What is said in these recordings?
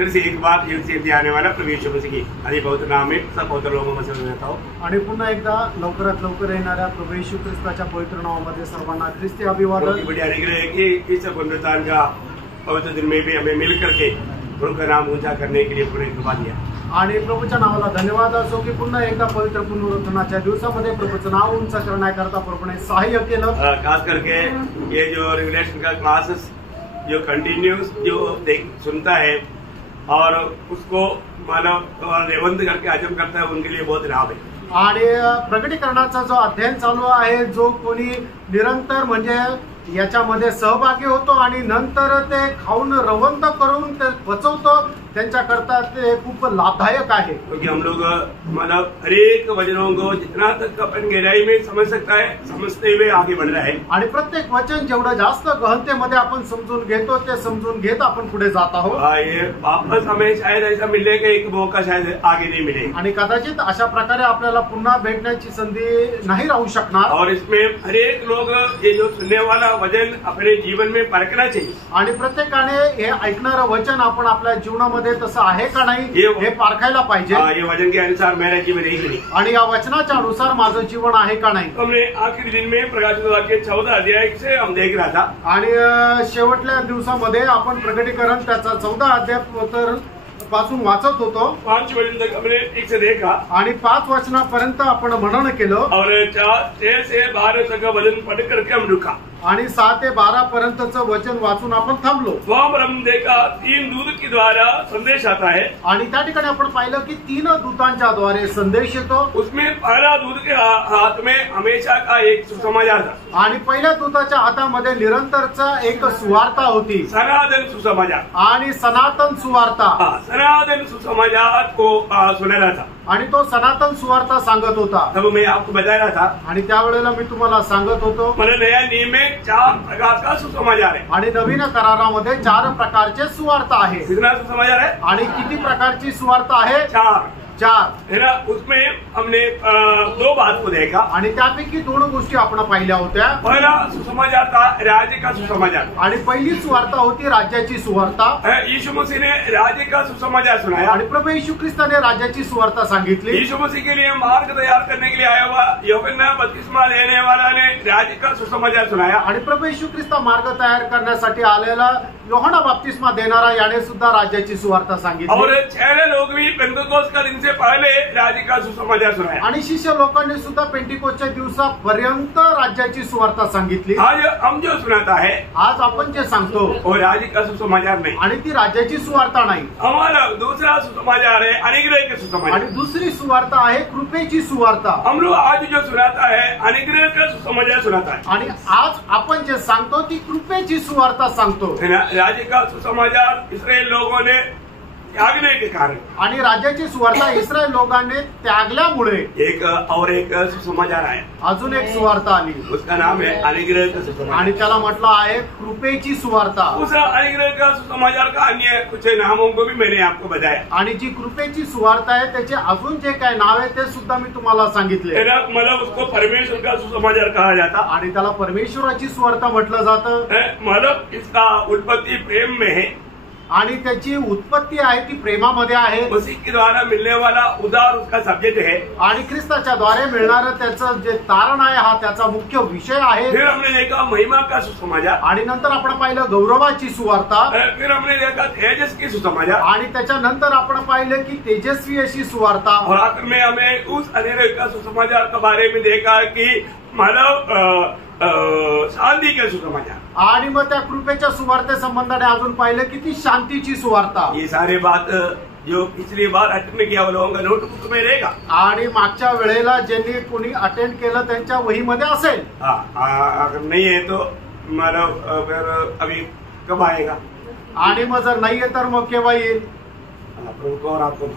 फिर से एक बार युग आने वाला प्रभु यीशु मसीह की आदि पवित्र नाम में सब पवित्र लोगों में से रहता हूँ। आणि पुन्हा एकदा लवकरात लवकर येणाऱ्या प्रभू येशू ख्रिस्ताच्या पवित्र नावामध्ये सर्वांना ख्रिस्ती अभिवादन। बड़ी अनुग्रह है कि इस पुनरुत्थान का पवित्र दिन में भी हमें मिल करके प्रभु का नाम ऊंचा करने के लिए पूरे कृपा दिया। आणि प्रभूच्या नावाला धन्यवाद असो की पुन्हा एकदा पवित्र पुनरुत्थानाच्या दिवसामध्ये प्रभूचं नाव उंच करण्याकरता प्रभूने सहाय्य केलं। खास करके ये जो रेवलेशन का क्लासेस जो कंटिन्यूस जो सुनता है और उसको मानव रेवंत करके हजम करता है, उनके लिए बहुत लाभ है। आणि प्रकटीकरणाचा जो अध्ययन चालू आहे, जो कोणी निरंतर म्हणजे याच्यामध्ये सहभागी होतो आणि नंतर ते खाऊन रवंत करून ते पचवतो, त्यांच्याकरता ते खूप लाभदायक आहे। क्योंकि हम लोग मतलब हर एक वचनों को जितना तक अपन गहराई में समझ सकता है समझते हुए आगे बढ़ रहा है। आणि प्रत्येक वचन जेवढं जास्त गहनतेमध्ये आपण समजून घेतो ते समजून घेत आपण पुढे जात आहोत। ये वापस हमें शायद ऐसा मिलने का एक मौका शायद आगे नहीं मिले आणि कदाचित अशा प्रकारे आपल्याला पुन्हा भेटण्याची संधी नाही राहू शकणार। और इसमें हर एक लोग ये जो सुनने वाला वचन अपने जीवन में परखना चाहिए आणि प्रत्येकाने हे ऐकणारं वचन आपण आपल्या जीवनामध्ये तसं आहे का नाही हे पारखायला पाहिजे। ये वचन के अनुसार मेरा जीवन यही नहीं आणि या वचनाच्या अनुसार माझं जीवन आहे का नाही। हमने आखिरी दिन में प्रकाशित वाक्य 14 अध्याय से हम देख रहा था आणि शेवटल्या दिवसामध्ये आपण प्रकटीकरण त्याचा 14 अध्याय पासून वाचत होतो। 5 वचन तक हमने ठीक से देखा आणि 5 वचनापर्यंत आपण मनन केलं और 6 से 12 तक वचन पढ़ करके हम रुका आणि 6 ते 12 पर्यंतचं वचन वाचून आपण थांबलो। वहां पर हम देखा 3 दूत के द्वारा संदेश आता है आणि त्या ठिकाणी आपण पाहिलं की 3 दूतांच्या द्वारे संदेश येतो। उसमें पहला दूत के हाथ में हमेशा का एक सुसमाचार था आणि पहिल्या दूताच्या हातामध्ये निरंतरचा एक सुवार्ता होती, सनातन सुसमाचार आणि सनातन सुवार्ता। सनातन सुसमाचार को सुनाया था आणि तो सनातन सुवार्ता सांगत होता। तब मैं आपको बता रहा था आणि त्यावेळेला मी तुम्हाला सांगत होतो मतलब नया नियम में 4 प्रकार का सुसमाचार है आणि नवीन करारामध्ये 4 प्रकारचे सुवार्ता आहे। कितना सुसमाचार है आणि किती प्रकारची सुवार्ता आहे? 4 है ना। उसमें हमने 2 बात को देखा आणि त्यापैकी 2 गोष्टी आपण पाहिल्या होत्या। पहला सुसमाचार था राज्य का सुसमाचार आणि पहिली सुवार्ता होती राज्याची सुवार्ता। यीशु मसीह ने राज्य का सुसमाचार सुनाया आणि प्रभू येशू ख्रिस्ताने राज्याची सुवार्ता सांगितली। यीशु मसीह के लिए मार्ग तैयार करने के लिए आया हुआ यूहन्ना बपतिस्मा लेने वाला ने राज्य का सुसमाचार सुनाया। आणि प्रभू येशू ख्रिस्त मार्ग तयार करण्यासाठी आलेला यूहन्ना बपतिस्मा देणारा याने सुद्धा राज्याची सुवार्ता सांगितली। और 6 लोग भी पेंतकोस्त का दिन से पहले राज्य का सुसमाचार सुनाया। आणि शिष्य लोकांनी सुद्धा पेंटिकोस्टच्या दिवसापर्यंत राज्याची सुवार्ता सांगितली। आज हम जो सुनाता है, आज आपण जे सांगतो वो राज्य का सुसमाचार नहीं आणि ती राज्याची सुवार्ता नाही। हमारा दूसरा सुसमाचार है अनुग्रह के सुसमाचार आणि दुसरी सुवार्ता आहे कृपेची सुवार्ता। हम लोग आज जो सुनाता है अनुग्रह का सुसमाचार सुनाता है आणि आज आपण जे सांगतो ती कृपेची सुवार्ता सांगतो। राज्य का सुसमाचार इस्राएल लोगों ने त्यागने के कारण आणि राज्याची सुवार्ता इस्रायल लोकांनी त्यागल्यामुळे एक सुसमाचार आहे, अजून एक सुवार्ता आली, उसका नाम है अनुग्रह का सुसमाचार आणि त्याला म्हटलं आहे कृपेची सुवार्ता। उस अनुग्रह का सुसमाचार का अन्य कुछ नामों को भी मैंने आपको बताया। आणि जी कृपेची सुवार्ता आहे त्याचे अजून जे काय नाव आहे ते सुद्धा मी तुम्हाला सांगितले। मतलब उसको परमेश्वर का सुसमाचार कहा जाता आणि त्याला परमेश्वराची सुवार्ता म्हटलं जातं। मतलब इसका उत्पत्ति प्रेम में है आणि त्याची उत्पत्ती आहे ती प्रेमामध्ये आहे। मसीह के द्वारा मिलने वाला उद्धार उसका सब्जेक्ट है आणि ख्रिस्ताच्या द्वारे मिळणारं त्याचं जे तारण आहे हा त्याचा मुख्य विषय आहे। फिर हमने देखा महिमा का सुसमाचार आणि नंतर आपण पाहिलं गौरवाची सुवार्ता। फिर हमने देखा तेजस की सुसमाचार आणि त्याच्यानंतर आपण पाहिलं की तेजस्वी अशी सुवार्ता। और आखिर में हमें उस अनुग्रह का सुसमाचार के बारे में देखा कि मानव शांति का सुसमाचार। आणि मग त्या कृपेच्या सुवार्ते संबंधाने अजून पाहिलं की ती शांतीची सुवार्ता। ये सारे बात जो पिछली बार अटेंड किया वो लोगों का नोटबुक में रहेगा। आणि मागच्या वेळेला ज्यांनी कोणी अटेंड केलं त्यांच्या वहीमध्ये असेल। अगर नहीं है तो मानव फिर अभी कब आएगा? आणि मग जर नाहीये तर मग केव्हा येईल? प्रभु को और आपको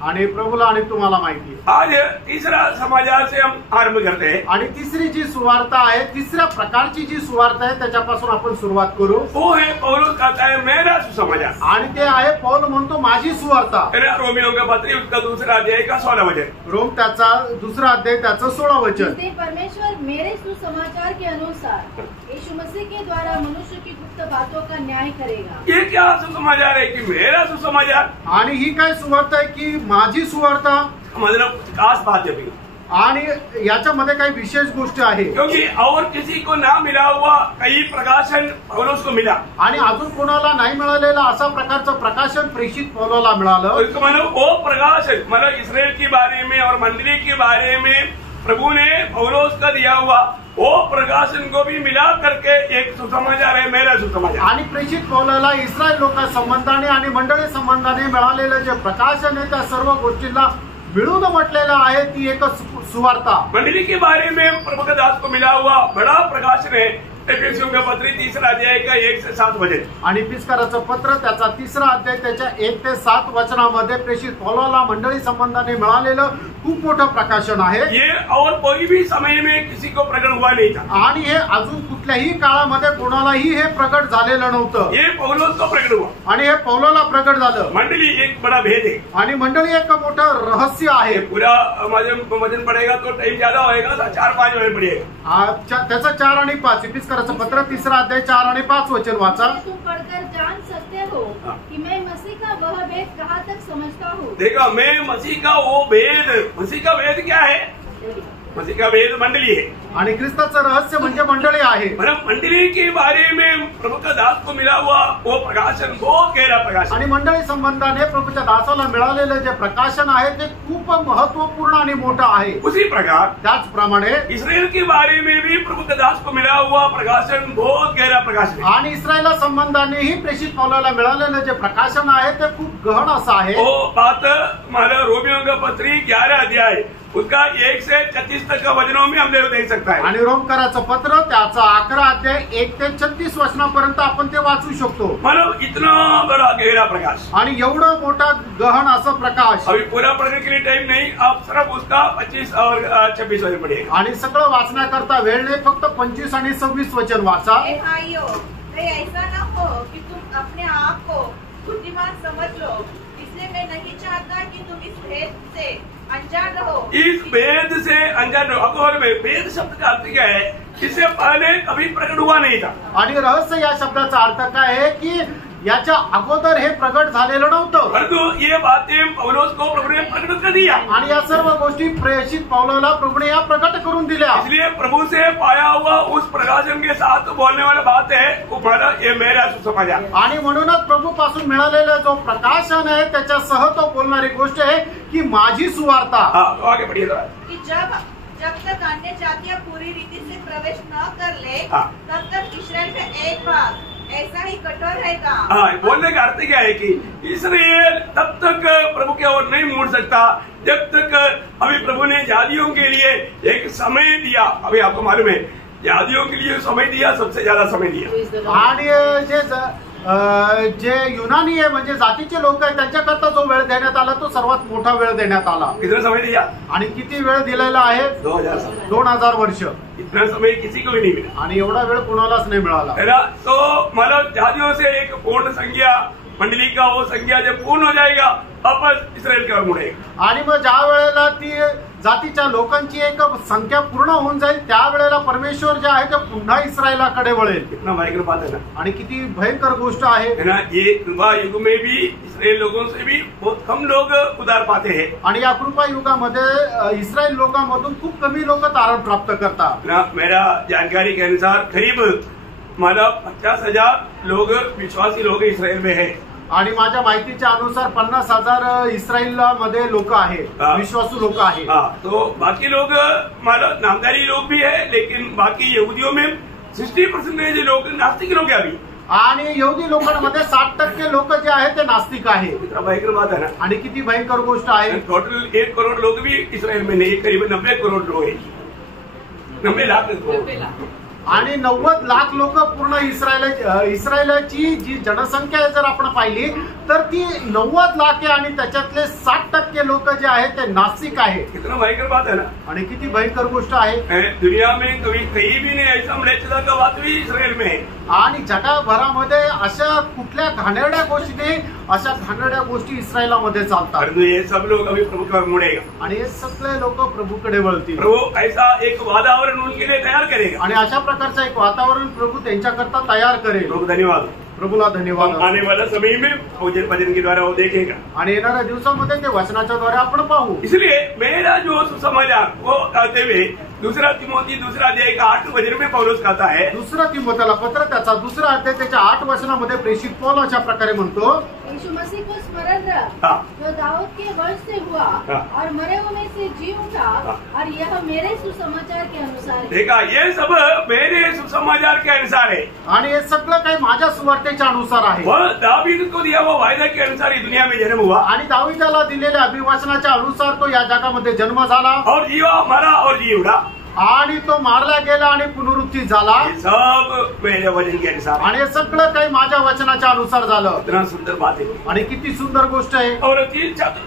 आणि प्रभूला आणि तुम्हाला माहिती आहे। आज तीसरा समाचार से हम आरंभ करते हैं। आणि तिसरी जी सुवार्ता आहे, तिसऱ्या प्रकारची जी सुवार्ता आहे त्याच्यापासून आपण सुरुवात करू। वो है पौलुस कहता है मेरा सुसमाचार, आणि ते आहे पौल म्हणतो माझी सुवार्ता। रोमियों का पत्री उसका 2 अध्याय का 16 वचन। रोम त्याचा 2 अध्याय त्याचं 16 वचन। परमेश्वर मेरे सुसमाचार के अनुसार यीशु मसीह के द्वारा मनुष्य की गुप्त बातों का न्याय करेगा। ये क्या सुसमाचार है कि मेरा सुसमाचार, आणि ही काय सुवार्ता आहे की माझी सुवार्ता, मतलब कुछ खास बात है भैया, आणि याच्यामध्ये काही विशेष गोष्टी आहे। क्योंकि और किसी को ना मिला हुआ कई प्रकाशन पौलुस को मिला, आणि अजून कोणाला नाही मिळालेला असा प्रकारचं प्रकाशन प्रेषित पौलोला मिळालं। और इसको मतलब वो प्रकाशन मतलब इसराइल के बारे में और मंडली के बारे में प्रभु ने पौलुस का दिया हुआ वो प्रकाशन को भी मिला करके एक सुसमाचार है, मेरा सुसमाचार। आणि प्रेषित पौलाला इस्रायल लोका संबंधाने आणि मंडळी संबंधाने मिळालेलं जे प्रकाशन आहे त्या सर्व गोष्टींना मिळून म्हटलेलं आहे ती एक सुवार्ता। मंडली के बारे में प्रभु के दास को मिला हुआ बड़ा प्रकाशन है एफेसियों का पत्र 3 अध्याय का 1 से 7 वचन, आणि पिस्काराचं पत्र त्याचा 3 अध्याय त्याच्या 1 ते 7 वचनामध्ये प्रेषित पौलाला मंडळी संबंधाने मिळालेलं खूप मोठं प्रकाशन आहे। ये और कोई भी समय में किसी को प्रकट हुआ नहीं था, आणि हे अजून कुठल्याही काळामध्ये कोणालाही हे प्रकट झालेलं नव्हतं, ये पौलुस को प्रकट हुआ। आणि हे पौलाला प्रकट झालं। मंडली एक बड़ा भेद है, आणि मंडळी एक मोठं रहस्य आहे। ये पूरा वचन पड़ेगा तो टाइम ज्यादा होएगा, 4-5 वचन पड़ेगा। त्याचा 4 आणि 5 पिस्काराचं पत्र 3 अध्याय 4 आणि 5 वचन वाचा। तुम पढ़कर जान सकते हो कि मैं मसीह का वह भेद कहाँ तक समझता हूँ। देखो मैं मसीह का वो भेद, मसीह का भेद क्या है? मसीह का भेद मंडली है, आणि ख्रिस्ताचं रहस्य म्हणजे मंडळी आहे। मतलब मंडली के बारे में प्रभु का दास को मिला हुआ वो प्रकाशन बहुत गहरा प्रकाशन, आणि मंडळी संबंधाने प्रभूच्या दासाला मिळालेलं जे प्रकाशन आहे ते खूप महत्वपूर्ण आणि मोठं आहे। उसी प्रकार त्याचप्रमाणे इसराइल के बारे में भी प्रभु के दास को मिला हुआ प्रकाशन बहुत गहरा प्रकाशन है। आणि इस्रायला संबंधानेही प्रेषित पौलाला मिळालेलं जे प्रकाशन आहे ते खूप गहन असं आहे। वो बात हमारा रोमियों का पत्री 11 अध्याय उसका 1 से 36 तक का वचनों में हम लोग देख सकता है। आणि रोमकराचं पत्र त्याचा 11 अध्याय 1 ते 36 वचनापर्यंत आपण ते वाचू शकतो। मतलब इतना बड़ा गहरा प्रकाश, आणि एवढं मोठा गहन असं प्रकाश। अभी पूरा पढ़ने के लिए टाइम नहीं, आप सिर्फ उसका 25 और 26 वचन पढ़िएगा। आणि सगळं वाचण्याकरता वेळ नाही, फक्त 25 आणि 26 वचन वाचा। हे भाइयों, कहीं ऐसा न हो कि तुम अपने आप को बुद्धिमान समझ लो, इसलिए मैं नहीं चाहता कि तुम इस भेद से अनजान रहो। इस भेद से अनजान रहो। अब भेद शब्द का अर्थ क्या है? इससे पहले कभी प्रकट हुआ नहीं था। आणि रहस्य या शब्दाचा अर्थ काय आहे की याच्या अगोदर हे प्रगट झालेलं नव्हतं, परंतु ये बातें पौलुस को प्रभु ने प्रकट कर दिया, आणि या सर्व गोष्टी प्रेषित पौलाला प्रभूने या प्रकट करून दिल्या। इसलिए प्रभु से पाया हुआ उस प्रकाशन के साथ बोलने वाला बात है वो बड़ा ये मेरा सुसमाचार। आणि म्हणूनच प्रभू पासून मिळालेला जो प्रकाशन आहे त्याच्यासह तो बोलणारी गोष्ट आहे की माझी सुवार्ता। तो आगे बढ़िए जरा। कि जब तक अन्य जातियां पूरी रीति से प्रवेश न कर ले, हाँ। तब तक इस्राएल का एक भाग ऐसा ही कठोर रहेगा। हाँ, बोलने का अर्थ क्या है कि इसराइल तब तक प्रभु की ओर नहीं मुड़ सकता जब तक अभी प्रभु ने जातियों के लिए एक समय दिया। अभी आपको मालूम है जातियों के लिए समय दिया, सबसे ज्यादा समय दिया। आणि जे युनानी आहे म्हणजे जातीचे लोक आहेत त्यांच्याकरता जो वेळ देण्यात आला तो सर्वात मोठा वेळ देण्यात आला। कितना समय दिया? आणि किती वेळ दिलेला आहे? 2000 वर्ष। इतना समय किसी को भी नहीं मिला, आणि एवढा वेळ कोणालाच नाही मिळाला है ना। तो मतलब जातियों से एक पूर्ण संख्या मंडली का वो संख्या जब पूर्ण हो जाएगा वापस इसराइल की ओर मुड़ेगा। आणि मग ज्या वेळेला ती जातीच्या लोकांची एक संख्या पूर्ण होऊन जाईल त्यावेळेला परमेश्वर जे आहे ते पुन्हा इस्रायलाकडे वळेल। कितना भयंकर बात है ना, आणि किती भयंकर गोष्ट आहे है ना। ये कृपा युग में भी इसराइल लोगों से भी बहुत कम लोग उद्धार पाते हैं, आणि या कृपा युगामध्ये इस्रायल लोकांमधून खूप कमी लोक तारण प्राप्त करतात। ना मेरा जानकारी के अनुसार करीब मतलब 50,000 लोग विश्वासी लोग इसराइल में है। आणि माझ्या माहितीच्या अनुसार 50,000 इस्रायलमध्ये लोक आहेत, विश्वासू लोक आहेत। तो बाकी लोग मतलब नामदारी लोग भी है, लेकिन बाकी यहूदियों में 60% लोग नास्तिक लोग हैं अभी। आणि यहुदी लोकांमध्ये 60% लोक जे आहेत ते नास्तिक आहेत। कितना भयंकर बात है ना। आणि किती भयंकर गोष्ट आहे। टोटल 1 करोड़ लोग भी इसराइल में नहीं, करीब 90 करोड़ लोग हैं, 90 लाख लोग। आणि 90 लाख लोक पूर्ण इस्रायलाची जी जनसंख्या आहे जर आपण पाहिली तर ती 90 लाख आहे, आणि त्याच्यातले 60% लोक जे आहेत ते नास्तिक आहेत। कितना भयंकर बात है ना। आणि किती भयंकर गोष्ट आहे। दुनिया में कभी कहीं भी नहीं ऐसा मलेशिया का बात भी इसराइल में है। आणि जगभरामध्ये अशा कुठल्या घाणेरड्या गोष्टी नाही, अशा घाणेरड्या गोष्टी इस्रायलामध्ये चालतात. परंतु ये सब लोग अभी प्रभु की ओर मुड़ेगा. आणि हे सगळे लोक प्रभूकडे वळतील. प्रभु ऐसा एक वातावरण उनके लिए तैयार करेगा. आणि अशा प्रकारचं एक वातावरण प्रभू त्यांच्याकरता तयार करेल. प्रभु धन्यवाद. प्रभूला धन्यवाद. आने वाला समय में भजन के द्वारा वो देखेगा. आणि येणाऱ्या दिवसामध्ये ते वचनाच्या द्वारे आपण पाहू. इसलिए मेरा जो सुसमाचार वो कहते हुए दूसरा तिमोथी 2 अध्याय का 8 वचन में पौलुस कहता है. दुसरा तिमोथेला पत्र त्याचा 2 अध्याय त्याच्या 8 वचनामध्ये प्रेषित पौल अशा प्रकारे म्हणतो, यीशु मसीह को स्मरण रख हाँ. जो दाऊद के वंश से हुआ हाँ. और मरे हुए में से जी उठा हाँ. और यह मेरे सुसमाचार के अनुसार है. देखा, ये सब मेरे सुसमाचार के अनुसार है. आणि हे सगळं काही माझ्या सुवार्तेच्या अनुसार आहे. वह दावीद को दिया हुआ वायदा के अनुसार ही दुनिया में जन्म हुआ. आणि दाविदाला दिलेल्या अभिवचनाच्या अनुसार तो या जगामध्ये जन्म झाला. और जीवा, मरा और जी उठा. आणि तो मारला गेला आणि पुनरुत्थित झाला. ये सब मेरे वचन के अनुसार. आणि हे सगळं काही माझ्या वचनाच्या अनुसार झालं. इतना सुंदर बात है. आणि किती सुंदर गोष्ट आहे. और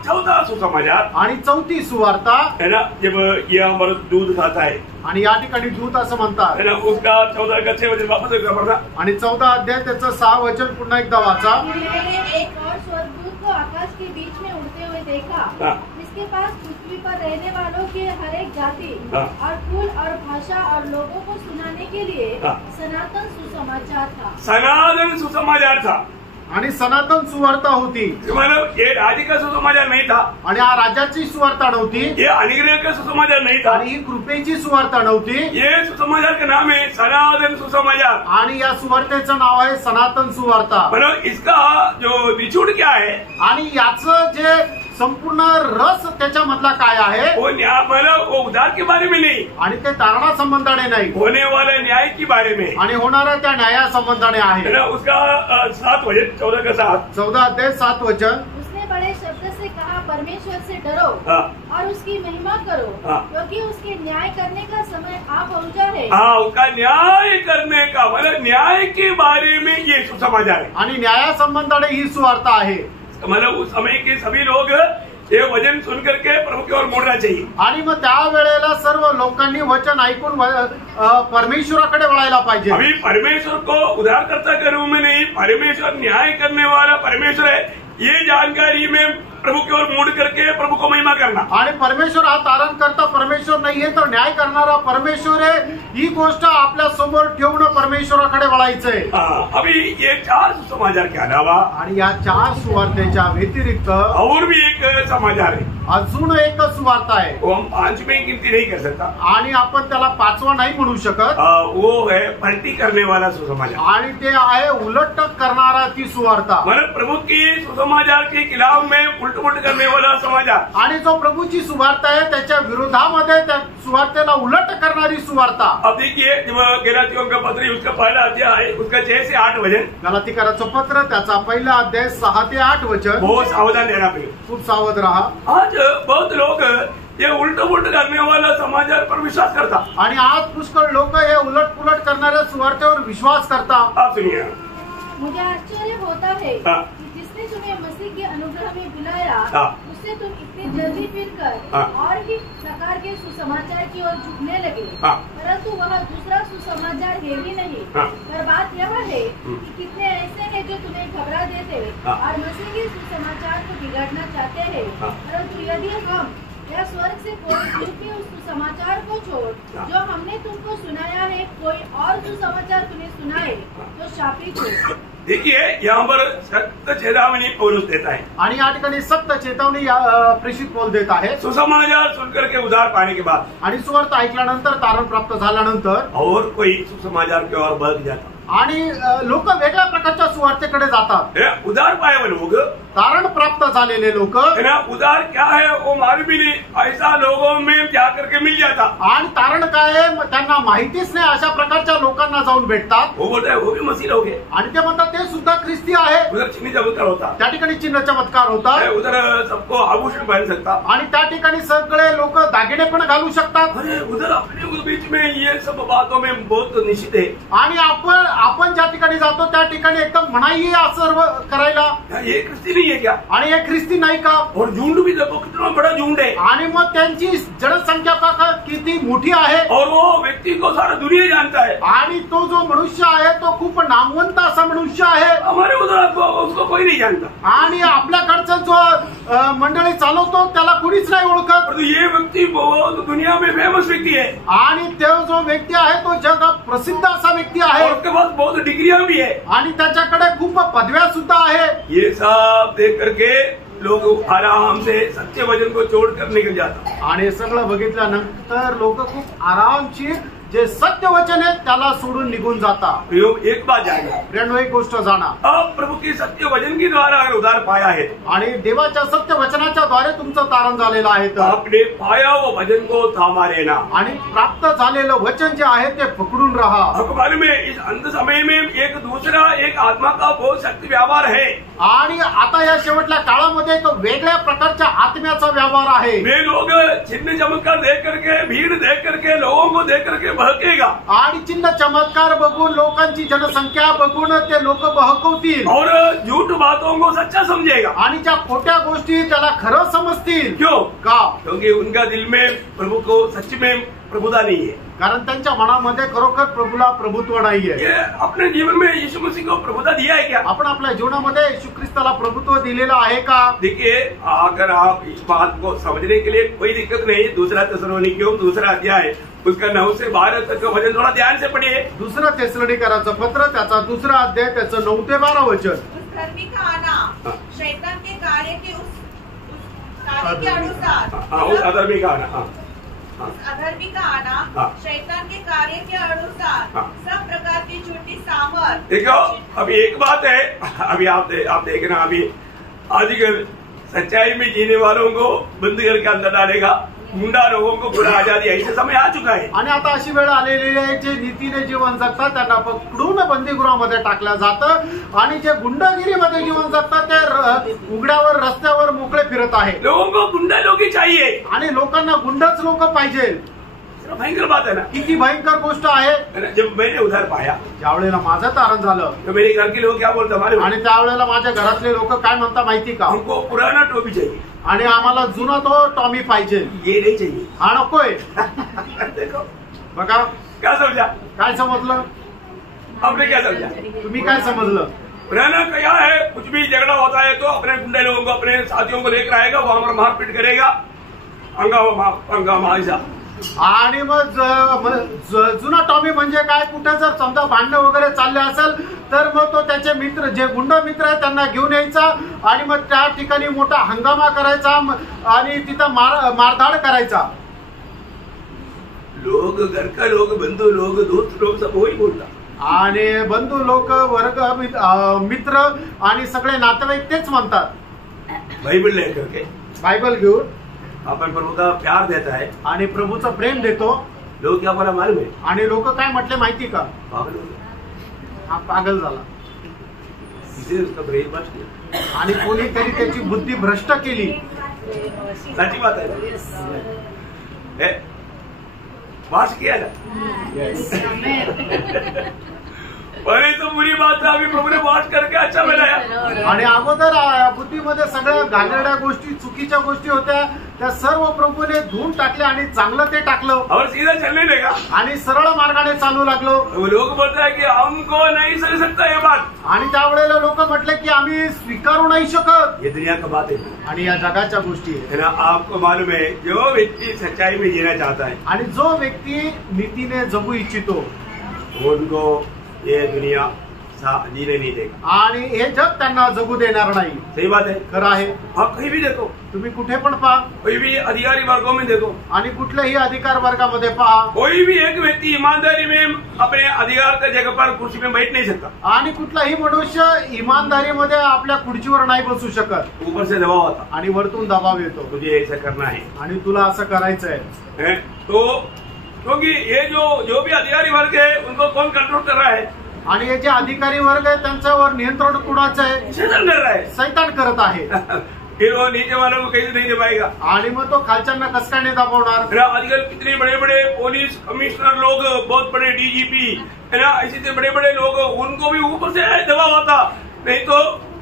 चौथा सुसमाचार आणि चौथी सुवार्ता है ना, जब ये हमारा दूध खाता है आणि या ठिकाणी दूत असं म्हणतात. है ना, उसका 14 का 6 वचन वापस करना पड़ता. आणि 14 अध्याय त्याचं 6 वचन पुन्हा एकदा वाचा. मैंने एक और स्वर्गदूत को आकाश के बीच में उड़ते हुए देखा, हाँ. जिसके पास पृथ्वी पर रहने वालों के हर एक जाति हाँ. और कुल और भाषा और लोगों को सुनाने के लिए हाँ. सनातन सुसमाचार था. सनातन सुसमाचार था. आणि सनातन सुवार्ता होती. मतलब ये राज्य का सुसमाचार नहीं था. आणि हा राज्याची सुवार्ता नव्हती. ये अनुग्रह का सुसमाचार नहीं था. आणि ही कृपेची सुवार्ता नव्हती. ये सुसमाचार का नाम है सनातन सुसमाचार. आणि या सुवार्तेचं नाव आहे सनातन सुवार्ता. मतलब इसका जो निचोड़ क्या है, आणि याचं जे संपूर्ण रस त्याच्यामधला काय आहे, वो न्याय, मतलब वो उद्धार के बारे में नहीं, आणि ते तारणा संबंधाने नाही, होने वाले न्याय के बारे में, आणि होणाऱ्या त्या न्याया संबंधाने है आहे. ना. उसका 7 वचन 14 का 7. 14 अध्याय 7 वचन. उसने बड़े शब्द से कहा, परमेश्वर से डरो हाँ. और उसकी महिमा करो, हाँ. क्योंकि उसके न्याय करने का समय आ पहुंचा है. हाँ, उसका न्याय करने का, मतलब न्याय के बारे में ये सुसमाचार है. आणि न्याया संबंधाने ही सुवार्ता आहे. मतलब उस समय के सभी लोग ये वचन सुन करके प्रभु की ओर मुड़ना चाहिए. आणि मग त्या वेळेला सर्व लोकांनी वचन ऐकून परमेश्वराकडे वळायला पाहिजे. अभी परमेश्वर को उद्धारकर्ता के रूप में नहीं, परमेश्वर न्याय करने वाला परमेश्वर है, ये जानकारी में प्रभु की ओर मुड़ करके प्रभु को महिमा करना. आणि परमेश्वर हा तारण करता परमेश्वर नाहीये, तर न्याय करणारा परमेश्वर आहे, ही गोष्ट आपल्या समोर ठेवून परमेश्वराकडे वळायचंय. अभी ये 4 सुसमाचार के अलावा आणि या 4 सुवार्तेच्या व्यतिरिक्त और भी एक समाचार है. अजून एक सुवार्ता आहे. वो हम 5 में गिनती नहीं कर सकता. आणि आपण त्याला 5वा नाही म्हणू शकत. वो है पलटी करने वाला सुसमाचार. आणि ते आहे उलट करणारा ती सुवार्ता. मतलब प्रभु की सुसमाचार के खिलाफ में उलट करने वाला समाचार. आणि जो प्रभूची सुवार्ता आहे त्याच्या विरोधामध्ये त्या सुवार्तेला उलट करणारी सुवार्ता. अब देखिए, जब गलातियों का पत्र उसका पहला अध्याय है, उसका 6 से 8 वचन. गलातीकराचं पत्र त्याचा पहिला अध्याय 6 ते 8 वचन. बहुत सावधान रहना पड़ेगा. खूप सावध रहा. आज बहुत लोग ये उलट करने वाला समाचार पर विश्वास करता. आणि आज पुष्कळ लोक हे उलट पुलट करणाऱ्या सुवार्तेवर विश्वास करतात. आप सुनिए. मुझे आश्चर्य होता है हाँ. कि जिसने तुम्हें मसीह के अनुग्रह में बुलाया, हाँ. उससे तुम इतनी जल्दी फिरकर हाँ. और भी प्रकार के सुसमाचार की ओर झुकने लगे. हाँ. परंतु वह दूसरा सुसमाचार है ही नहीं. हाँ. पर बात यह है कि कितने ऐसे हैं जो तुम्हें घबरा देते हाँ. और मसीह के सुसमाचार को बिगाड़ना चाहते हैं. हाँ. परंतु यदि हम या स्वर्ग से कोई झूठे उस सुसमाचार को छोड़ जो हमने तुमको सुनाया है, कोई और सुसमाचार तुम्हें सुनाए, तो शापित हो. देखिए, यहाँ पर सख्त चेतावनी पौलुस देता है. आणि या ठिकाणी सक्त चेतावणी प्रेषित पौल देत आहे. सुसमाचार सुनकर के उद्धार पाने के बाद आणि सुवार्ता ऐकल्यानंतर तारण प्राप्त झाल्यानंतर और कोई सुसमाचार की ओर बढ़ जाता. आणि लोक वेगळ्या प्रकारच्या सुवार्तेकडे जातात. उद्धार पाए हुए लोग, तारण प्राप्त झालेले लोक, है ना, उद्धार क्या है वो मालूम भी नहीं, ऐसा लोगों में जाकर के मिल जाता. आणि तारण काय आहे त्यांना माहितीच नाही, अशा प्रकारच्या लोकांना जाऊन भेटतात. वो बोलता है वो भी मसीह लोग है. आणि ते म्हणतात ते सुद्धा ख्रिस्ती आहे. उधर चिन्ह चमत्कार होता, त्या ठिकाणी चिन्ह चमत्कार होतात. उधर सबको आभूषण पहन सकता. आणि त्या ठिकाणी सगळे लोक दागिने पण घालू शकतात. अरे उधर अपने बीच में ये सब बातों में बहुत निश्चित है. आणि आपण ज्या ठिकाणी जातो त्या ठिकाणी एकदम मनाई आहे असं सर्व करायला. ये क्रिस्ती नहीं है क्या? आणि हे ख्रिस्ती नाही का? और झुंड भी देखो कितना बड़ा झुंड है, आणि मग त्यांची जनसंख्या का किती मोठी आहे, और वो व्यक्ति को सारा दुनिया जानता है. आणि तो जो मनुष्य आहे तो खूप नामवंत असा मनुष्य आहे. हमारे उधर उसको कोई नहीं जानता. आणि आपल्याकडचा जो मंडळी चालवतो त्याला कुणीच नाही ओळखत. और ये व्यक्ति बहुत दुनिया में फेमस व्यक्ति है, आणि तो जो व्यक्ती आहे तो जगात प्रसिद्ध असा व्यक्ती आहे, और उसके पास बहुत डिग्रियां भी है. आणि त्याच्याकडे खूप पदव्या सुद्धा आहे. ये सब देख करके लोग आराम से सच्चे वचन को छोड़कर निकल जाता. आणि हे सगळं बघितल्यानंतर लोक खूप आरामशीर जे सत्य वचन आहे त्याला सोडून निघून जातात. एक बात जाएगा, प्रियांनो, एक गोष्ट जाणा, अब प्रभु की सत्य वचन के द्वारा अगर उद्धार पाया है, आणि देवाच्या सत्य वचनाच्या द्वारे तुमचं तारण झालेलं आहे, तो तर आपने पाया वो वचन को थामा लेना. आणि प्राप्त झालेलं वचन जे आहे ते पकडून राहा. अखबार में इस अंत समय में एक दूसरा एक आत्मा का बहुत शक्ति व्यवहार है. आणि आता या शेवटल्या काळामध्ये एक वेगळ्या प्रकारच्या आत्म्याचा व्यवहार आहे. वे लोग चिन्ह चमत्कार देख करके, भीड़ देख करके, लोगों को देख करके बहकेगा, आणि चिन्ह चमत्कार बघून, लोकांची जनसंख्या बघून ते लोक बहकवतील, और झूठ बातों को सच्चा समझेगा. आणि ज्या खोट्या गोष्टी त्याला खरं समजतील. क्यों? का? क्योंकि उनका दिल में प्रभु को सच में प्रभुता नहीं है. कारण त्यांच्या मनामध्ये खरोखर प्रभूला प्रभुत्व नाहीये. ये अपने जीवन में यीशु मसीह को प्रभुता दिया है क्या? आपण आपल्या जीवनामध्ये येशू ख्रिस्ताला प्रभुत्व दिलेलं आहे का? देखिए, अगर आप इस बात को समझने के लिए कोई दिक्कत नहीं, दूसरा थिस्सलुनीकियों 2 अध्याय उसका 9 से 12 तक का वचन थोड़ा ध्यान से पढ़िए. दुसरं थिस्सलुनीकराचं पत्र त्याचा 2 अध्याय त्याचं 9 ते 12 वचन. उस धर्मी का आना शैतान के कार्य के उस कार्य के अनुसार, उस अधर्मी का आना, उस अधर्मी का आना हाँ। शैतान के कार्य के अनुसार हाँ। सब प्रकार की झूठी सामर्थ. देखो, अभी एक बात है, अभी आप देखना, अभी आजकल सच्चाई में जीने वालों को बंद करके अंदर डालेगा, गुंडा लोगों को पूरा आजादी, ऐसे समय आ चुका है. आणि आता अशी वेळ आलेली आहे, जे नीतीने जीवन जगतात त्यांना पकडून बंदीगृहामध्ये टाकलं जातं, आणि जे गुंडगिरीमध्ये जीवन जगतात ते उघड्यावर रस्त्यावर मोकळे फिरत आहे. लोगों को गुंडा लोग ही चाहिए. आणि लोकांना गुंडच लोक पाहिजे. भयंकर बात है ना. किती भयंकर गोष्ट आहे. जब मैंने उधार पाया, ज्या वेळेला माझं तारण झालं, तो मेरे घर के लोग क्या बोलते हमारे, आणि त्यावेळेला माझ्या घरातले लोक काय म्हणता माहिती का? हमको पुराना टोपी चाहिए, आणि आम्हाला जुना तो टॉमी पाहिजे, ये नहीं चाहिए. हा नकोय. देखो बघा क्या समझा, काय समजलं, आपने क्या समझा? तुम्ही काय समजलं? पुराना क्या है, कुछ भी झगड़ा होता है तो अपने गुंडे लोगों को, अपने साथियों को लेकर आएगा, वहां पर मारपीट करेगा, हंगामा ऐसा. आणि मग जुना टॉमी म्हणजे काय, कुठे जर समजा भांडणं वगैरे चालले असेल तर मग तो त्याचे मित्र, जे गुंड मित्र आहेत त्यांना घेऊन यायचा, आणि मग त्या ठिकाणी मोठा हंगामा करायचा, आणि तिथं मारधाड करायचा. लोग, घर का लोग, बंधु लोग, दोस्त लोग, सब वही बोलता. आणि बंधू लोक, वर्ग, मित्र आणि सगळे नातेवाईक तेच म्हणतात. बाइबल लेकर के बायबल घेऊन अपन प्रभु का प्यार देता है, आणि प्रभूचं प्रेम देतो. लोग क्या बोला मालूम है, आणि लोक काय म्हटले माहिती का? पागल हो गया, हा पागल झाला. इसे उसका ब्रेन बच गया. आणि कोणीतरी त्याची बुद्धी भ्रष्ट केली. सच्ची बात है, वास किया ना. पहले तो बुरी बात है, अभी प्रभु ने वास करके अच्छा बनाया. आणि अगोदर बुद्धीमध्ये सगळ्या घाणेरड्या गोष्टी, चुकीच्या गोष्टी होत्या, त्या सर्व प्रभूने धुवून टाकल्या आणि चांगलं ते टाकलं, और सीधा चलने लगा. आणि सरळ मार्गाने चालू लागलो. वो लोग बोलता है कि हमको नहीं सह सकता ये बात, आणि त्यावेळेला लोक म्हटले की आम्ही स्वीकारू नाही शकत. ये दुनिया का बात है. आणि या जगाच्या गोष्टी आहेत. है ना. आपको मालूम है, जो व्यक्ति सच्चाई में जीना चाहता है, आणि जो व्यक्ती नीतीने जगू इच्छितो, उनको ये दुनिया जीने नहीं देगा, आणि हे जग त्यांना जगू देणार नाही. सही बात है. खरं आहे. आप कहीं भी देखो, तुम्ही कुठे पण पहा, कोई भी अधिकारी वर्गों में देखो, आणि कुठल्याही अधिकार वर्गामध्ये पहा, कोई भी एक व्यक्ति ईमानदारी में अपने अधिकार की जगह पर कुर्सी में बैठ नहीं सकता. आणि कुठलाही मनुष्य इमानदारीमध्ये आपल्या खुर्चीवर नाही बसू शकत. ऊपर से दबाव आता, आणि वरतून दबाव येतो, तुझे ऐसा करना है, आणि तुला असं करायचंय. तो क्योंकि ये जो भी अधिकारी वर्ग है उनको कौन कंट्रोल कर रहा है? आणि हे जे अधिकारी वर्ग आहे त्यांच्यावर नियंत्रण कुणाचं आहे? शैतान कर रहा है. सैतान करत आहे. फिर वो नीचे वालों को कैसे नहीं दबाएगा? आणि मग तो खालच्यांना कसं काय नाही दबावणार? आजकल कितने बड़े बड़े पुलिस कमिश्नर लोग, बहुत बड़े डीजीपी है ना, ऐसे बड़े बड़े लोग, उनको भी ऊपर से दबाव आता, नहीं तो